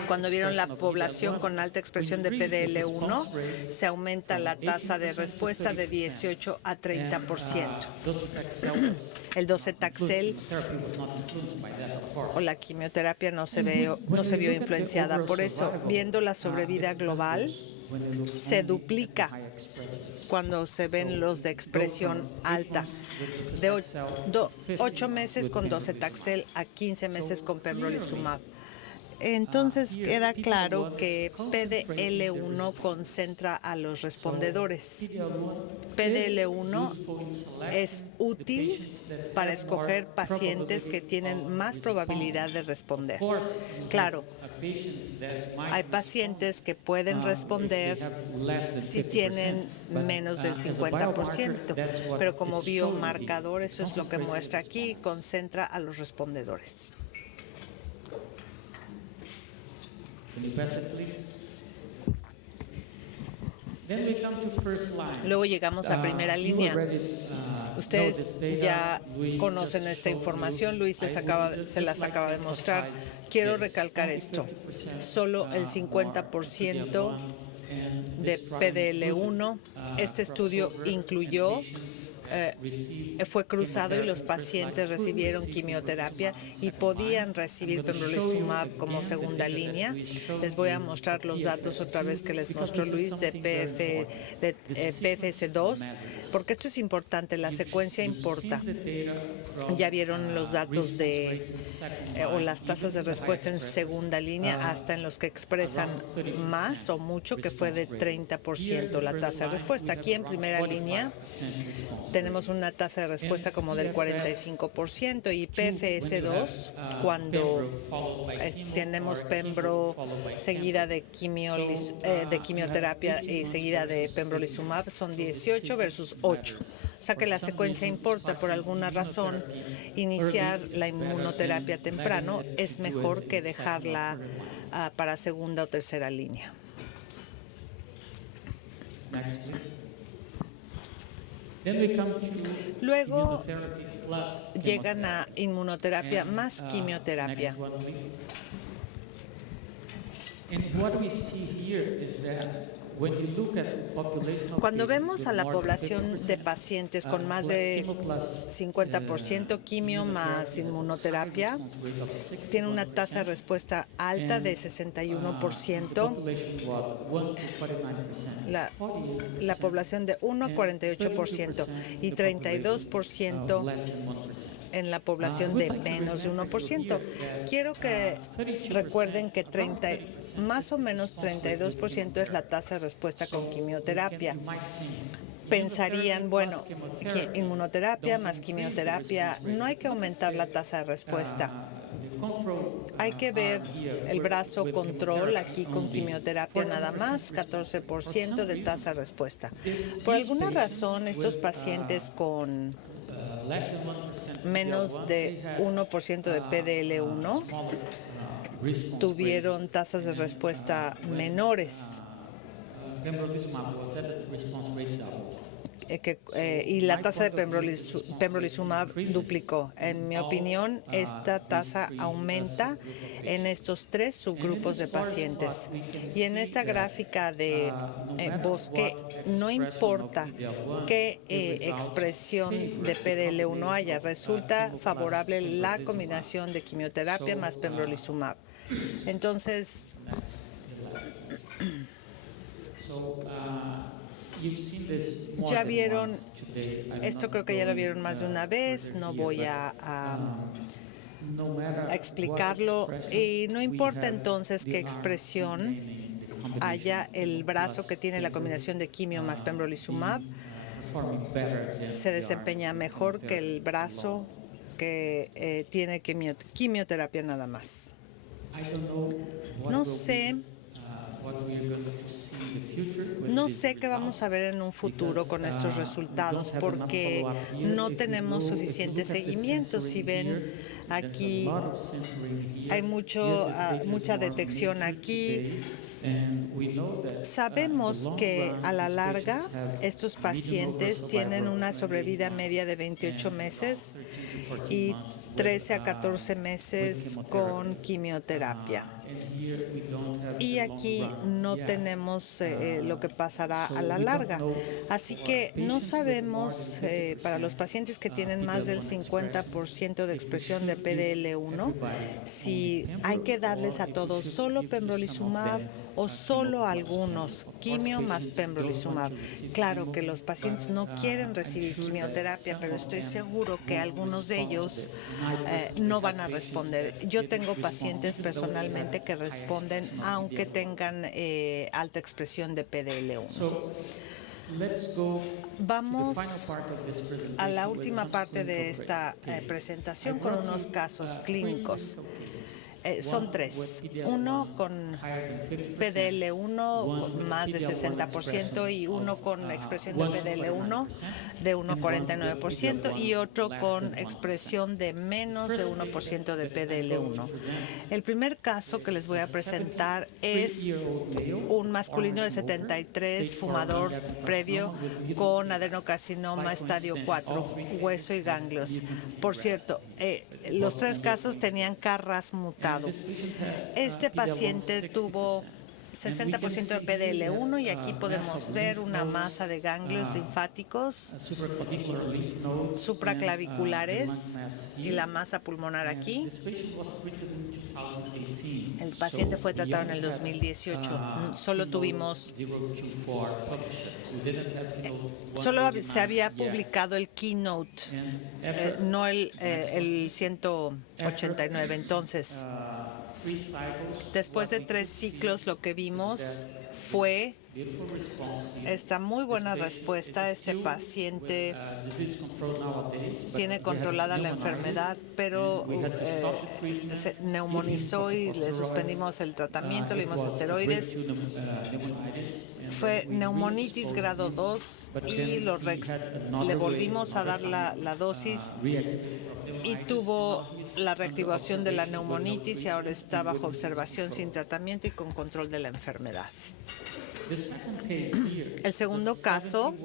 cuando vieron la población con alta expresión de PDL1, se aumenta la tasa de respuesta de 18 a 30%. El docetaxel o la quimioterapia no se vio influenciada. Por eso, viendo la sobrevida global, se duplica cuando se ven los de expresión alta, de 8 meses con docetaxel a 15 meses con pembrolizumab. Entonces queda claro que PDL1 concentra a los respondedores. PDL1 es útil para escoger pacientes que tienen más probabilidad de responder. Claro, hay pacientes que pueden responder si tienen menos del 50%, pero como biomarcador, eso es lo que muestra aquí, concentra a los respondedores. Luego llegamos a primera línea. Ustedes ya conocen esta información, Luis se las acaba de mostrar. Quiero recalcar esto. Solo el 50% de PDL1. Este estudio incluyó, fue cruzado y los pacientes recibieron quimioterapia y podían recibir pembrolizumab como segunda línea. Les voy a mostrar los datos otra vez que les mostró Luis de PFS2, porque esto es importante, la secuencia importa. Ya vieron los datos o las tasas de respuesta en segunda línea, hasta en los que expresan más o mucho, que fue de 30% la tasa de respuesta. Aquí en primera línea tenemos una tasa de respuesta como del 45%, y PFS2, cuando tenemos pembro seguida de quimioterapia y seguida de pembrolizumab, son 18 versus 8. O sea que la secuencia importa. Por alguna razón, iniciar la inmunoterapia temprano es mejor que dejarla para segunda o tercera línea. Luego llegan a inmunoterapia más quimioterapia. Cuando vemos a la población de pacientes con más de 50% quimio más inmunoterapia, tiene una tasa de respuesta alta de 61%. La población de 1 a 48% y 32% en la población de menos de 1%. Quiero que recuerden que más o menos 32% es la tasa de respuesta con quimioterapia. Pensarían, bueno, inmunoterapia más quimioterapia, no hay que aumentar la tasa de respuesta. Hay que ver el brazo control aquí con quimioterapia nada más, 14% de tasa de respuesta. Por alguna razón, estos pacientes con menos de 1% de PDL1 tuvieron tasas de respuesta menores. y la tasa de pembrolizumab duplicó. En mi opinión, esta tasa aumenta en estos 3 subgrupos de pacientes. Y en esta gráfica de bosque, no importa qué expresión de PDL1 haya, resulta favorable la combinación de quimioterapia más pembrolizumab. Entonces, ya vieron, esto creo que ya lo vieron más de una vez, no voy a explicarlo. Y no importa entonces qué expresión haya, el brazo que tiene la combinación de quimio más pembrolizumab se desempeña mejor que el brazo que tiene quimioterapia nada más. No sé qué vamos a ver en un futuro con estos resultados porque no tenemos suficiente seguimiento. Si ven aquí, hay mucha detección aquí. Sabemos que a la larga estos pacientes tienen una sobrevida media de 28 meses y 13 a 14 meses con quimioterapia. Y aquí no tenemos lo que pasará a la larga. Así que no sabemos para los pacientes que tienen más del 50% de expresión de PDL1 si hay que darles a todos solo pembrolizumab o solo algunos, quimio más pembrolizumab. Claro que los pacientes no quieren recibir quimioterapia, pero estoy seguro que algunos de ellos no van a responder. Yo tengo pacientes personalmente que responden aunque tengan alta expresión de PDL1. Vamos a la última parte de esta presentación con unos casos clínicos. Son 3. Uno con PDL1 más de 60% y uno con expresión de PDL1 de 1,49% y otro con expresión de menos de 1% de PDL1. El primer caso que les voy a presentar es un masculino de 73, fumador previo con adenocarcinoma estadio 4, hueso y ganglios. Por cierto, los 3 casos tenían KRAS mutado. Este paciente tuvo 60% de PDL1 y aquí podemos ver una masa de ganglios linfáticos supraclaviculares y la masa pulmonar aquí. El paciente fue tratado en el 2018. Solo se había publicado el Keynote, no el 189. Entonces, después de 3 ciclos, lo que vimos fue esta muy buena respuesta. Este paciente tiene controlada la enfermedad, pero se neumonizó y le suspendimos el tratamiento, le dimos esteroides. Fue neumonitis grado 2 y le volvimos a dar la dosis y tuvo la reactivación de la neumonitis y ahora está bajo observación sin tratamiento y con control de la enfermedad. El segundo caso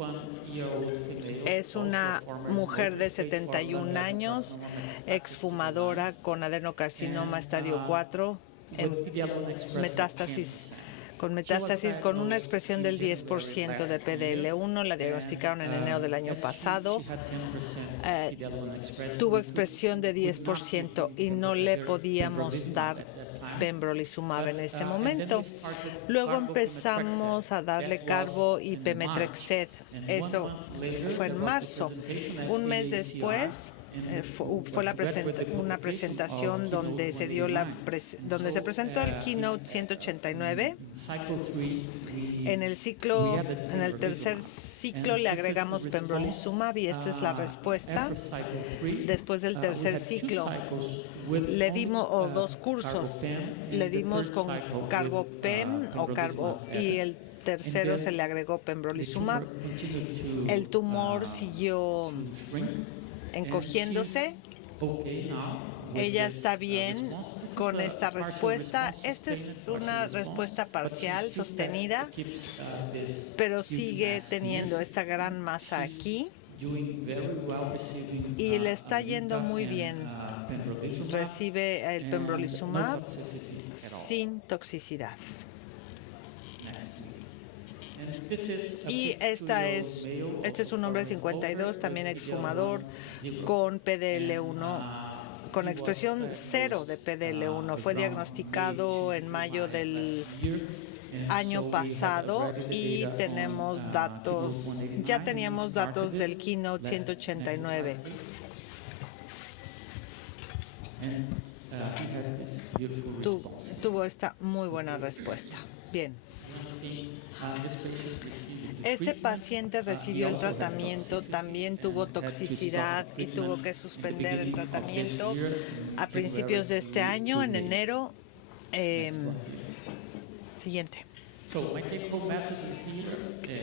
es una mujer de 71 años, exfumadora con adenocarcinoma estadio 4, con una expresión del 10% de PDL1. La diagnosticaron en enero del año pasado. Tuvo expresión de 10% y no le podíamos dar pembrolizumab en ese momento. Luego empezamos a darle carbo y pemetrexed. Eso fue en marzo. Un mes después fue una presentación donde donde se presentó el Keynote 189. En el tercer ciclo le agregamos pembrolizumab y esta es la respuesta. Después del tercer ciclo le dimos 2 cursos, le dimos con carbopem y el tercero se le agregó pembrolizumab. El tumor siguió encogiéndose Ella está bien con esta respuesta. Esta es una respuesta parcial, sostenida, pero sigue teniendo esta gran masa aquí y le está yendo muy bien. Recibe el pembrolizumab sin toxicidad. Y este es un hombre de 52, también exfumador, con PDL1, con expresión 0 de PDL1. Fue diagnosticado en mayo del año pasado y tenemos datos, ya teníamos datos del Keynote 189. Tuvo esta muy buena respuesta. Bien. Este paciente recibió el tratamiento, también tuvo toxicidad y tuvo que suspender el tratamiento a principios de este año, en enero. Siguiente.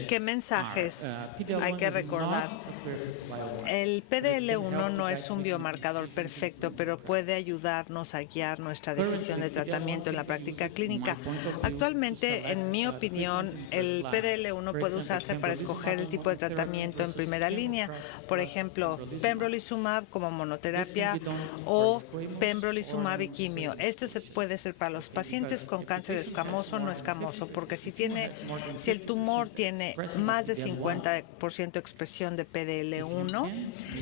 ¿Qué mensajes hay que recordar? El PDL1 no es un biomarcador perfecto, pero puede ayudarnos a guiar nuestra decisión de tratamiento en la práctica clínica. Actualmente, en mi opinión, el PDL1 puede usarse para escoger el tipo de tratamiento en primera línea. Por ejemplo, pembrolizumab como monoterapia o pembrolizumab y quimio. Esto puede ser para los pacientes con cáncer escamoso o no escamoso, porque si el tumor tiene más de 50% expresión de PDL1,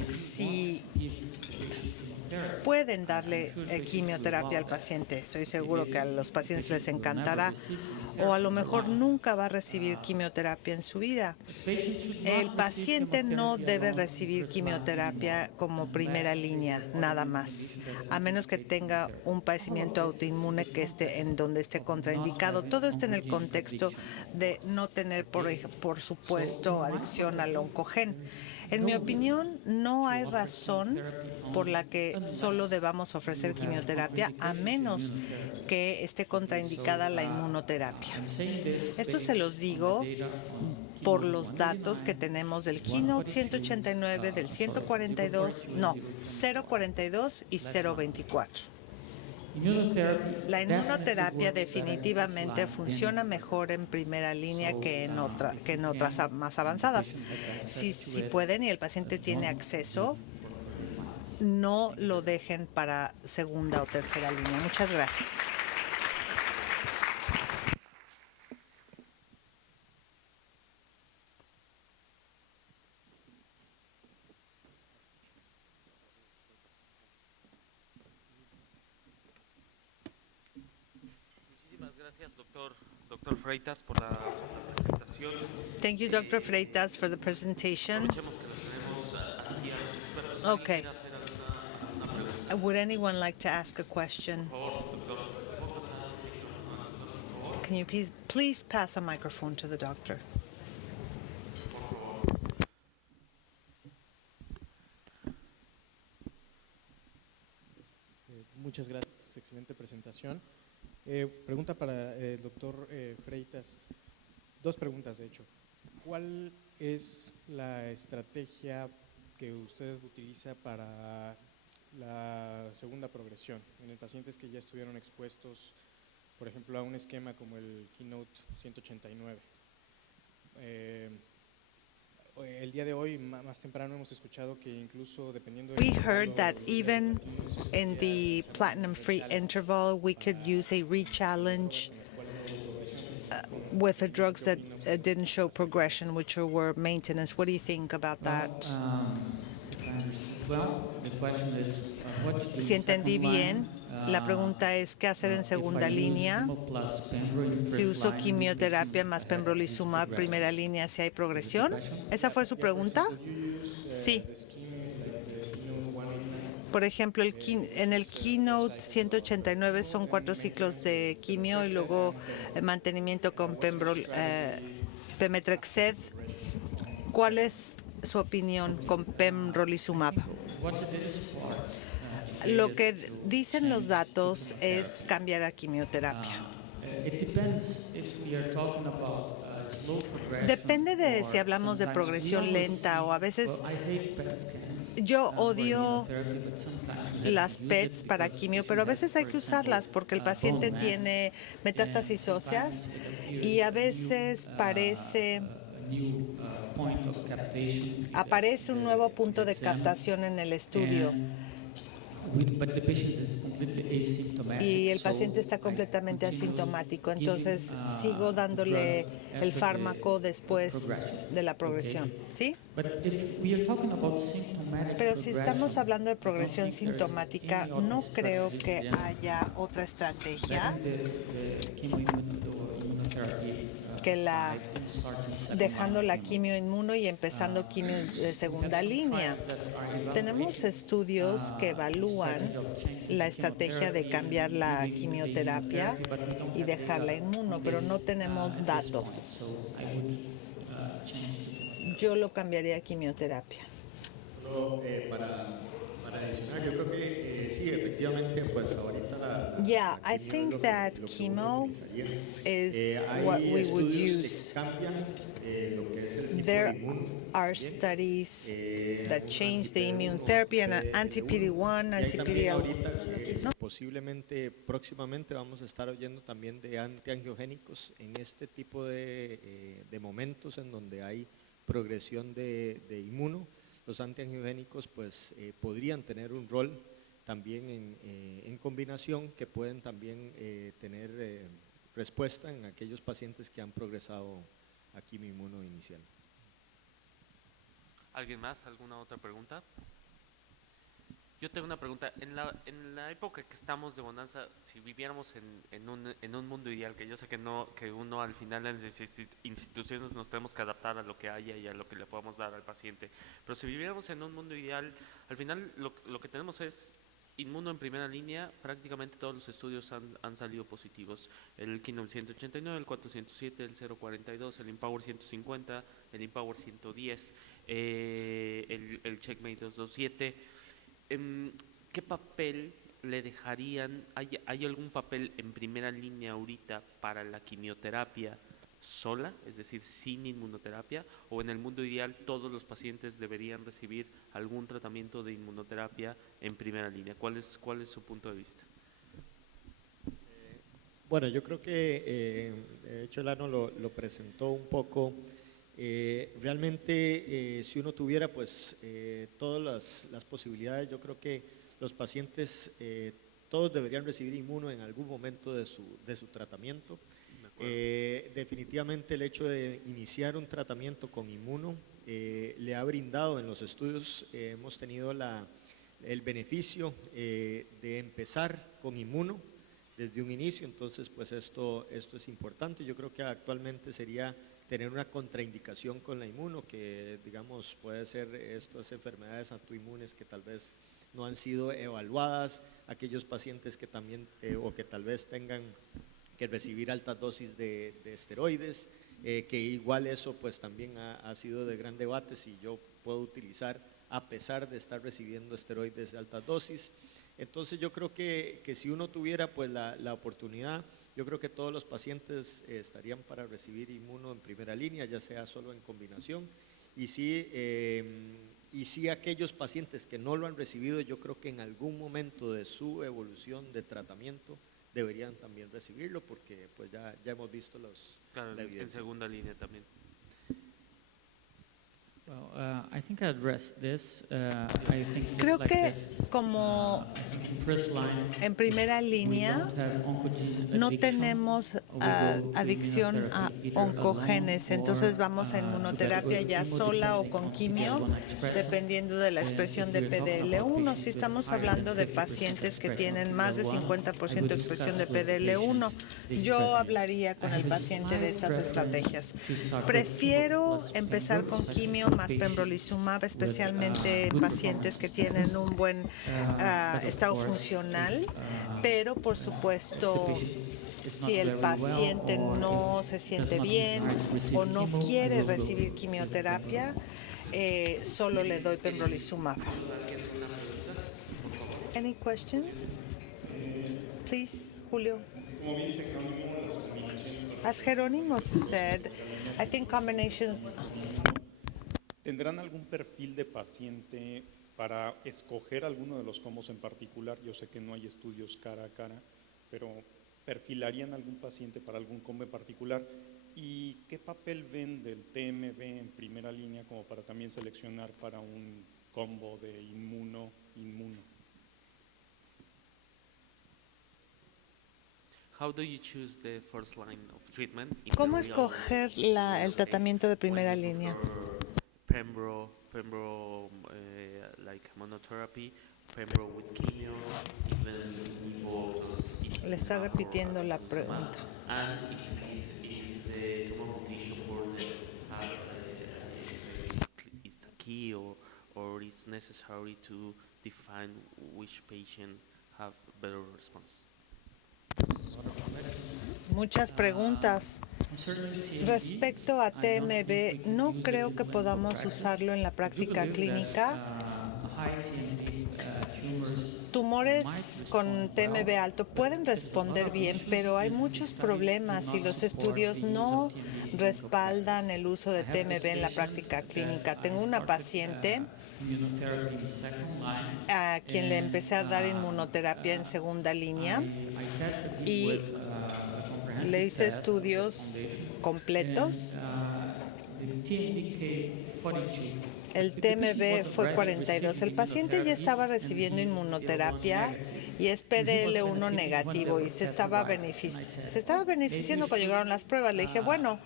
si pueden darle quimioterapia al paciente. Estoy seguro que a los pacientes les encantará, o a lo mejor nunca va a recibir quimioterapia en su vida. El paciente no debe recibir quimioterapia como primera línea, nada más, a menos que tenga un padecimiento autoinmune que esté en donde esté contraindicado. Todo esto en el contexto de no tener, por supuesto, adicción al oncogen. En mi opinión, no hay razón por la que solo debamos ofrecer quimioterapia a menos que esté contraindicada la inmunoterapia. Esto se los digo por los datos que tenemos del Keynote 189, del 042 y 024. La inmunoterapia definitivamente funciona mejor en primera línea que en otras más avanzadas. Si pueden y el paciente tiene acceso, no lo dejen para segunda o tercera línea. Muchas gracias. Muchísimas gracias, doctor Freitas, por la presentación. Thank you, Dr. Freitas, for the presentation. Aprovechemos que los tenemos aquí a los expertos. Okay. ¿Quiere hacer alguna pregunta? Would anyone like to ask a question? Can you please pass a microphone to the doctor? Muchas gracias, excelente presentación. Pregunta para el doctor Freitas. Dos preguntas, de hecho. ¿Cuál es la estrategia que usted utiliza para la segunda progresión en pacientes que ya estuvieron expuestos, por ejemplo, a un esquema como el Keynote 189? El día de hoy, más temprano, hemos escuchado que incluso dependiendo We heard that even in the platinum-free interval, we could use a re-challenge with the drugs that didn't show progression, which were maintenance. What do you think about that? Si entendí bien, la pregunta es ¿qué hacer en segunda línea? Si uso quimioterapia más pembrolizumab primera línea, ¿si hay progresión? ¿Esa fue su pregunta? Sí. Por ejemplo, en el Keynote 189 son 4 ciclos de quimio y luego mantenimiento con pemetrexed. ¿Cuál es su opinión con pembrolizumab? Lo que dicen los datos es cambiar a quimioterapia. Depende de si hablamos de progresión lenta o a veces yo odio las PETs para quimio, pero a veces hay que usarlas porque el paciente tiene metástasis óseas y a veces aparece un nuevo punto de captación en el estudio y el paciente está completamente asintomático, entonces sigo dándole el fármaco después de la progresión, ¿sí? Pero si estamos hablando de progresión sintomática, no creo que haya otra estrategia que dejando la quimio inmuno y empezando quimio de segunda línea. Tenemos estudios que evalúan la estrategia de cambiar la quimioterapia y dejarla inmuno, pero no tenemos datos. Yo lo cambiaría a quimioterapia. Para adicionar, yo creo que sí, efectivamente, pues ahorita Yeah, I think that chemo is what we would use. There are studies that change the immune therapy and anti-PD-1, anti-PD-L1. Posiblemente próximamente vamos a estar oyendo también de antiangiogénicos en este tipo de momentos en donde hay progresión de inmuno. Los antiangiogénicos pues podrían tener un rol también en combinación que pueden también tener respuesta en aquellos pacientes que han progresado a quimioinmuno inicial. ¿Alguien más? ¿Alguna otra pregunta? Yo tengo una pregunta. En la época que estamos de bonanza, si viviéramos en un mundo ideal, que yo sé que uno al final en las instituciones nos tenemos que adaptar a lo que haya y a lo que le podamos dar al paciente, pero si viviéramos en un mundo ideal, al final lo que tenemos es inmuno en primera línea. Prácticamente todos los estudios han salido positivos. El Keynote 189, el 407, el 042, el Empower 150, el Empower 110, el Checkmate 227. ¿Qué papel le dejarían? ¿Hay algún papel en primera línea ahorita para la quimioterapia sola, es decir, sin inmunoterapia? ¿O en el mundo ideal todos los pacientes deberían recibir algún tratamiento de inmunoterapia en primera línea? ¿Cuál es su punto de vista? Bueno, yo creo que de hecho Elano lo presentó un poco. Realmente si uno tuviera pues todas las posibilidades, yo creo que los pacientes todos deberían recibir inmuno en algún momento de su tratamiento. Definitivamente el hecho de iniciar un tratamiento con inmuno le ha brindado en los estudios, hemos tenido el beneficio de empezar con inmuno desde un inicio, entonces pues esto es importante. Yo creo que actualmente sería tener una contraindicación con la inmuno, que digamos puede ser estas enfermedades autoinmunes que tal vez no han sido evaluadas, aquellos pacientes que también o que tal vez tengan que recibir altas dosis de esteroides, que igual eso pues también ha sido de gran debate si yo puedo utilizar a pesar de estar recibiendo esteroides de altas dosis. Entonces yo creo que si uno tuviera pues la oportunidad, yo creo que todos los pacientes estarían para recibir inmuno en primera línea, ya sea solo en combinación, y sí aquellos pacientes que no lo han recibido, yo creo que en algún momento de su evolución de tratamiento deberían también recibirlo, porque pues ya hemos visto la evidencia. En segunda línea también. Well, I think I addressed this. I think Creo like que this, como first line, en primera línea no tenemos adicción a oncogenes, entonces vamos a inmunoterapia ya sola o con quimio, dependiendo de la expresión de PDL1. Si estamos hablando de pacientes que tienen más de 50% de expresión de PDL1, yo hablaría con el paciente de estas estrategias. Prefiero empezar con quimio más pembrolizumab, especialmente en pacientes que tienen un buen estado funcional, pero por supuesto si el paciente no se siente bien o no quiere recibir quimioterapia, solo le doy pembrolizumab. Any questions? Please, Julio. Como bien dice Jerónimo, las combinaciones As Jerónimo said, I think combinations. ¿Tendrán algún perfil de paciente para escoger alguno de los combos en particular? Yo sé que no hay estudios cara a cara, pero ¿perfilarían algún paciente para algún combo en particular? ¿Y qué papel ven del TMB en primera línea como para también seleccionar para un combo de inmuno? How do you choose the first line of treatment? ¿Cómo escoger el tratamiento de primera línea? Pembro, like monotherapy, Pembro with chemio, even Nivo plus Le está repitiendo la pregunta. And if the tumor mutation burden is a key or it's necessary to define which patient have better response. Muchas preguntas. Respecto a TMB, no creo que podamos usarlo en la práctica clínica. Tumores con TMB alto pueden responder bien, pero hay muchos problemas y los estudios no respaldan el uso de TMB en la práctica clínica. Tengo una paciente a quien le empecé a dar inmunoterapia en segunda línea y le hice estudios completos. El TMB fue 42. El paciente ya estaba recibiendo inmunoterapia y es PDL1 negativo y se estaba beneficiando cuando llegaron las pruebas. Le dije, bueno,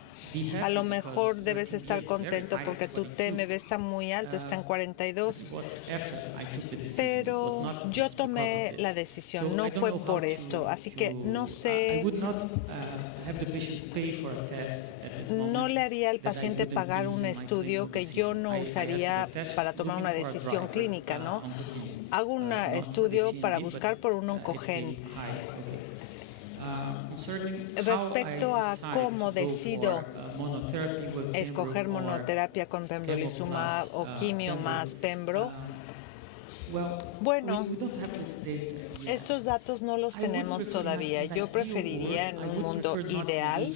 a lo mejor debes estar contento porque tu TMB está muy alto, está en 42. Pero yo tomé la decisión, no fue por esto, así que no sé. No le haría al paciente pagar un estudio que yo no usaría para tomar una decisión clínica, ¿no? Hago un estudio para buscar por un oncogen. Respecto a cómo decido escoger monoterapia con pembrolizumab o quimio más pembro, bueno, estos datos no los tenemos todavía. Yo preferiría en un mundo ideal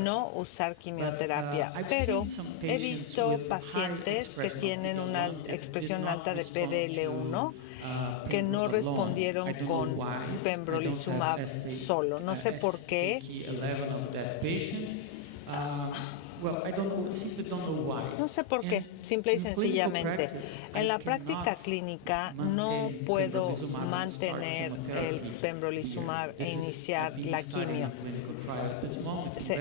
no usar quimioterapia, pero he visto pacientes que tienen una expresión alta de PDL1 que no respondieron con pembrolizumab solo. No sé por qué. No sé por qué, simple y sencillamente. En la práctica clínica no puedo mantener el pembrolizumab e iniciar la quimio.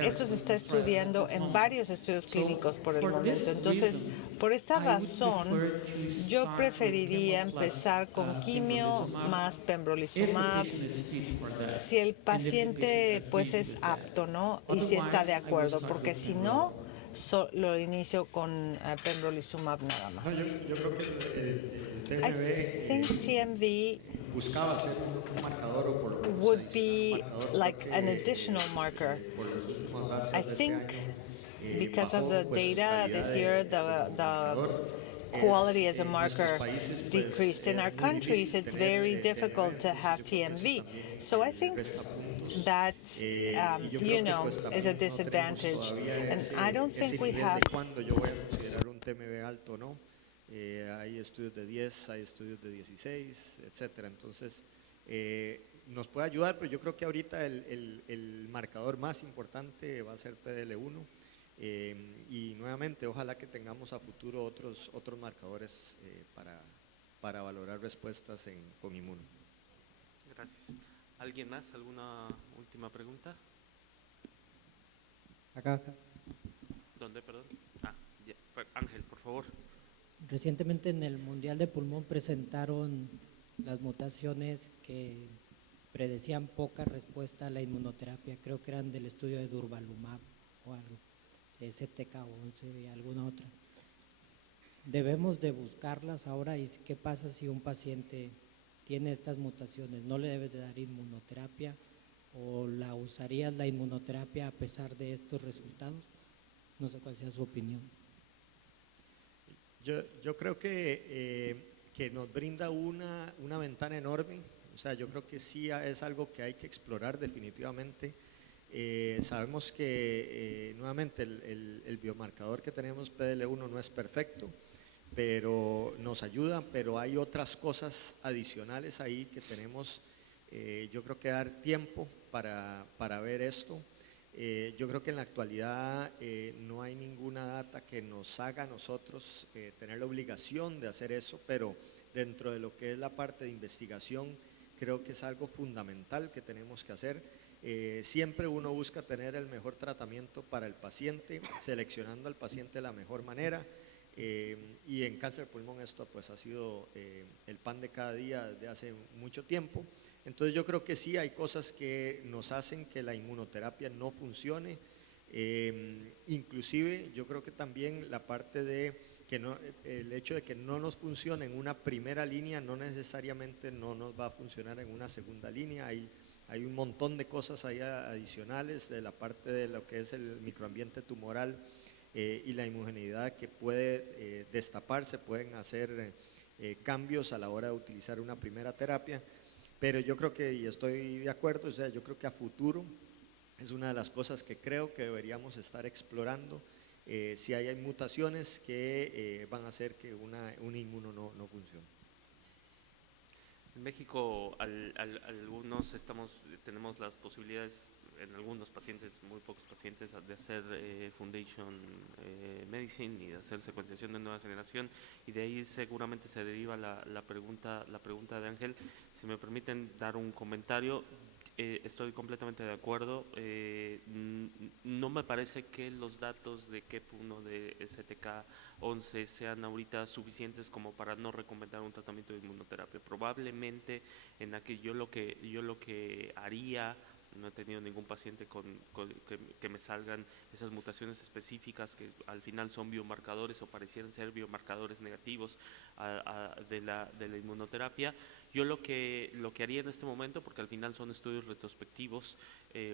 Esto se está estudiando en varios estudios clínicos por el momento. Entonces, por esta razón, yo preferiría empezar con quimio más pembrolizumab si el paciente pues es apto, ¿no? Y si está de acuerdo, porque si no, lo inicio con pembrolizumab nada más. No, yo creo que el I think TMV buscaba ser un marcador o por lo menos would adicionar be un marcador like an porque, additional marker. por los últimos datos I de este think año, because of the bajó, pues, su data calidad this year, como the marcador. quality as a En nuestros marker países, pues, decreased. In es our muy countries, difícil it's tener very TMB, difficult to entonces have yo creo que eso TMV. también So I le think resta puntos. that, Y yo creo que pues is a también no tenemos disadvantage. todavía And I don't ese think we nivel have. de cuándo yo voy a considerar un TMB alto o no. Hay estudios de 10, hay estudios de 16, etcétera. Entonces, nos puede ayudar, pero yo creo que ahorita el marcador más importante va a ser PDL1. Y nuevamente, ojalá que tengamos a futuro otros marcadores para valorar respuestas con inmuno. Gracias. ¿Alguien más? ¿Alguna última pregunta? Acá. ¿Dónde, perdón? Ángel, por favor. Recientemente en el Mundial de Pulmón presentaron las mutaciones que predecían poca respuesta a la inmunoterapia. Creo que eran del estudio de Durvalumab o algo, STK11 y alguna otra. Debemos de buscarlas ahora. ¿Y qué pasa si un paciente tiene estas mutaciones? ¿No le debes de dar inmunoterapia o la usarías la inmunoterapia a pesar de estos resultados? No sé cuál sea su opinión. Yo creo que nos brinda una ventana enorme. O sea, yo creo que sí es algo que hay que explorar definitivamente. Sabemos que nuevamente el biomarcador que tenemos PDL1 no es perfecto, pero nos ayuda, pero hay otras cosas adicionales ahí que tenemos, yo creo que dar tiempo para ver esto. Yo creo que en la actualidad no hay ninguna data que nos haga a nosotros tener la obligación de hacer eso, pero dentro de lo que es la parte de investigación, creo que es algo fundamental que tenemos que hacer. Siempre uno busca tener el mejor tratamiento para el paciente, seleccionando al paciente de la mejor manera, y en cáncer de pulmón esto pues ha sido el pan de cada día desde hace mucho tiempo. Entonces yo creo que sí hay cosas que nos hacen que la inmunoterapia no funcione, inclusive yo creo que también la parte de que no, el hecho de que no nos funcione en una primera línea no necesariamente no nos va a funcionar en una segunda línea. Hay un montón de cosas ahí adicionales de la parte de lo que es el microambiente tumoral y la inmunidad que puede destaparse, pueden hacer cambios a la hora de utilizar una primera terapia. Pero yo creo que, y estoy de acuerdo, o sea, yo creo que a futuro es una de las cosas que creo que deberíamos estar explorando, si hay mutaciones que van a hacer que un inmuno no funcione. En México algunos tenemos las posibilidades, en algunos pacientes, muy pocos pacientes, de hacer Foundation Medicine y de hacer secuenciación de nueva generación, y de ahí seguramente se deriva la pregunta de Ángel. Si me permiten dar un comentario, estoy completamente de acuerdo. No me parece que los datos de KEP1 de STK11 sean ahorita suficientes como para no recomendar un tratamiento de inmunoterapia. Probablemente yo lo que haría, no he tenido ningún paciente que me salgan esas mutaciones específicas que al final son biomarcadores o parecieran ser biomarcadores negativos de la inmunoterapia. Yo lo que haría en este momento, porque al final son estudios retrospectivos,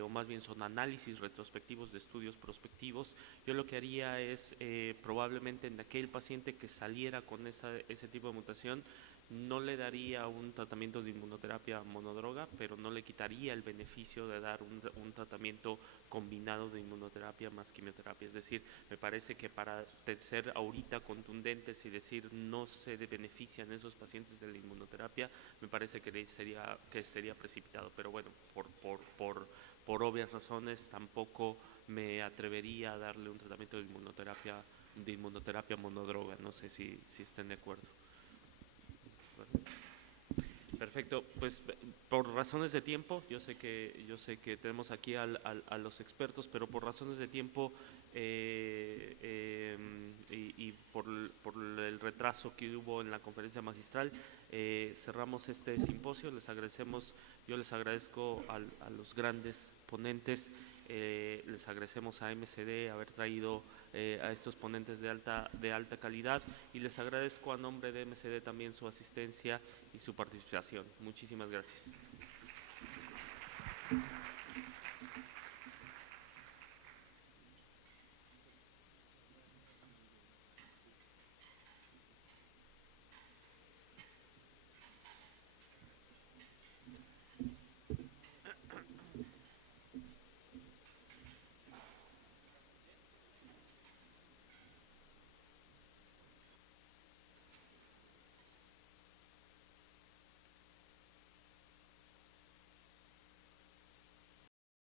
o más bien son análisis retrospectivos de estudios prospectivos, yo lo que haría es probablemente en aquel paciente que saliera con ese tipo de mutación, no le daría un tratamiento de inmunoterapia monodroga, pero no le quitaría el beneficio de dar un tratamiento combinado de inmunoterapia más quimioterapia. Es decir, me parece que para ser ahorita contundentes y decir no se benefician esos pacientes de la inmunoterapia, me parece que sería precipitado. Pero bueno, por obvias razones tampoco me atrevería a darle un tratamiento de inmunoterapia monodroga. No sé si estén de acuerdo. Perfecto, pues por razones de tiempo, yo sé que tenemos aquí a los expertos, pero por razones de tiempo y por el retraso que hubo en la conferencia magistral, cerramos este simposio. Yo les agradezco a los grandes ponentes, les agradecemos a MCD haber traído a estos ponentes de alta calidad, y les agradezco a nombre de MCD también su asistencia y su participación. Muchísimas gracias.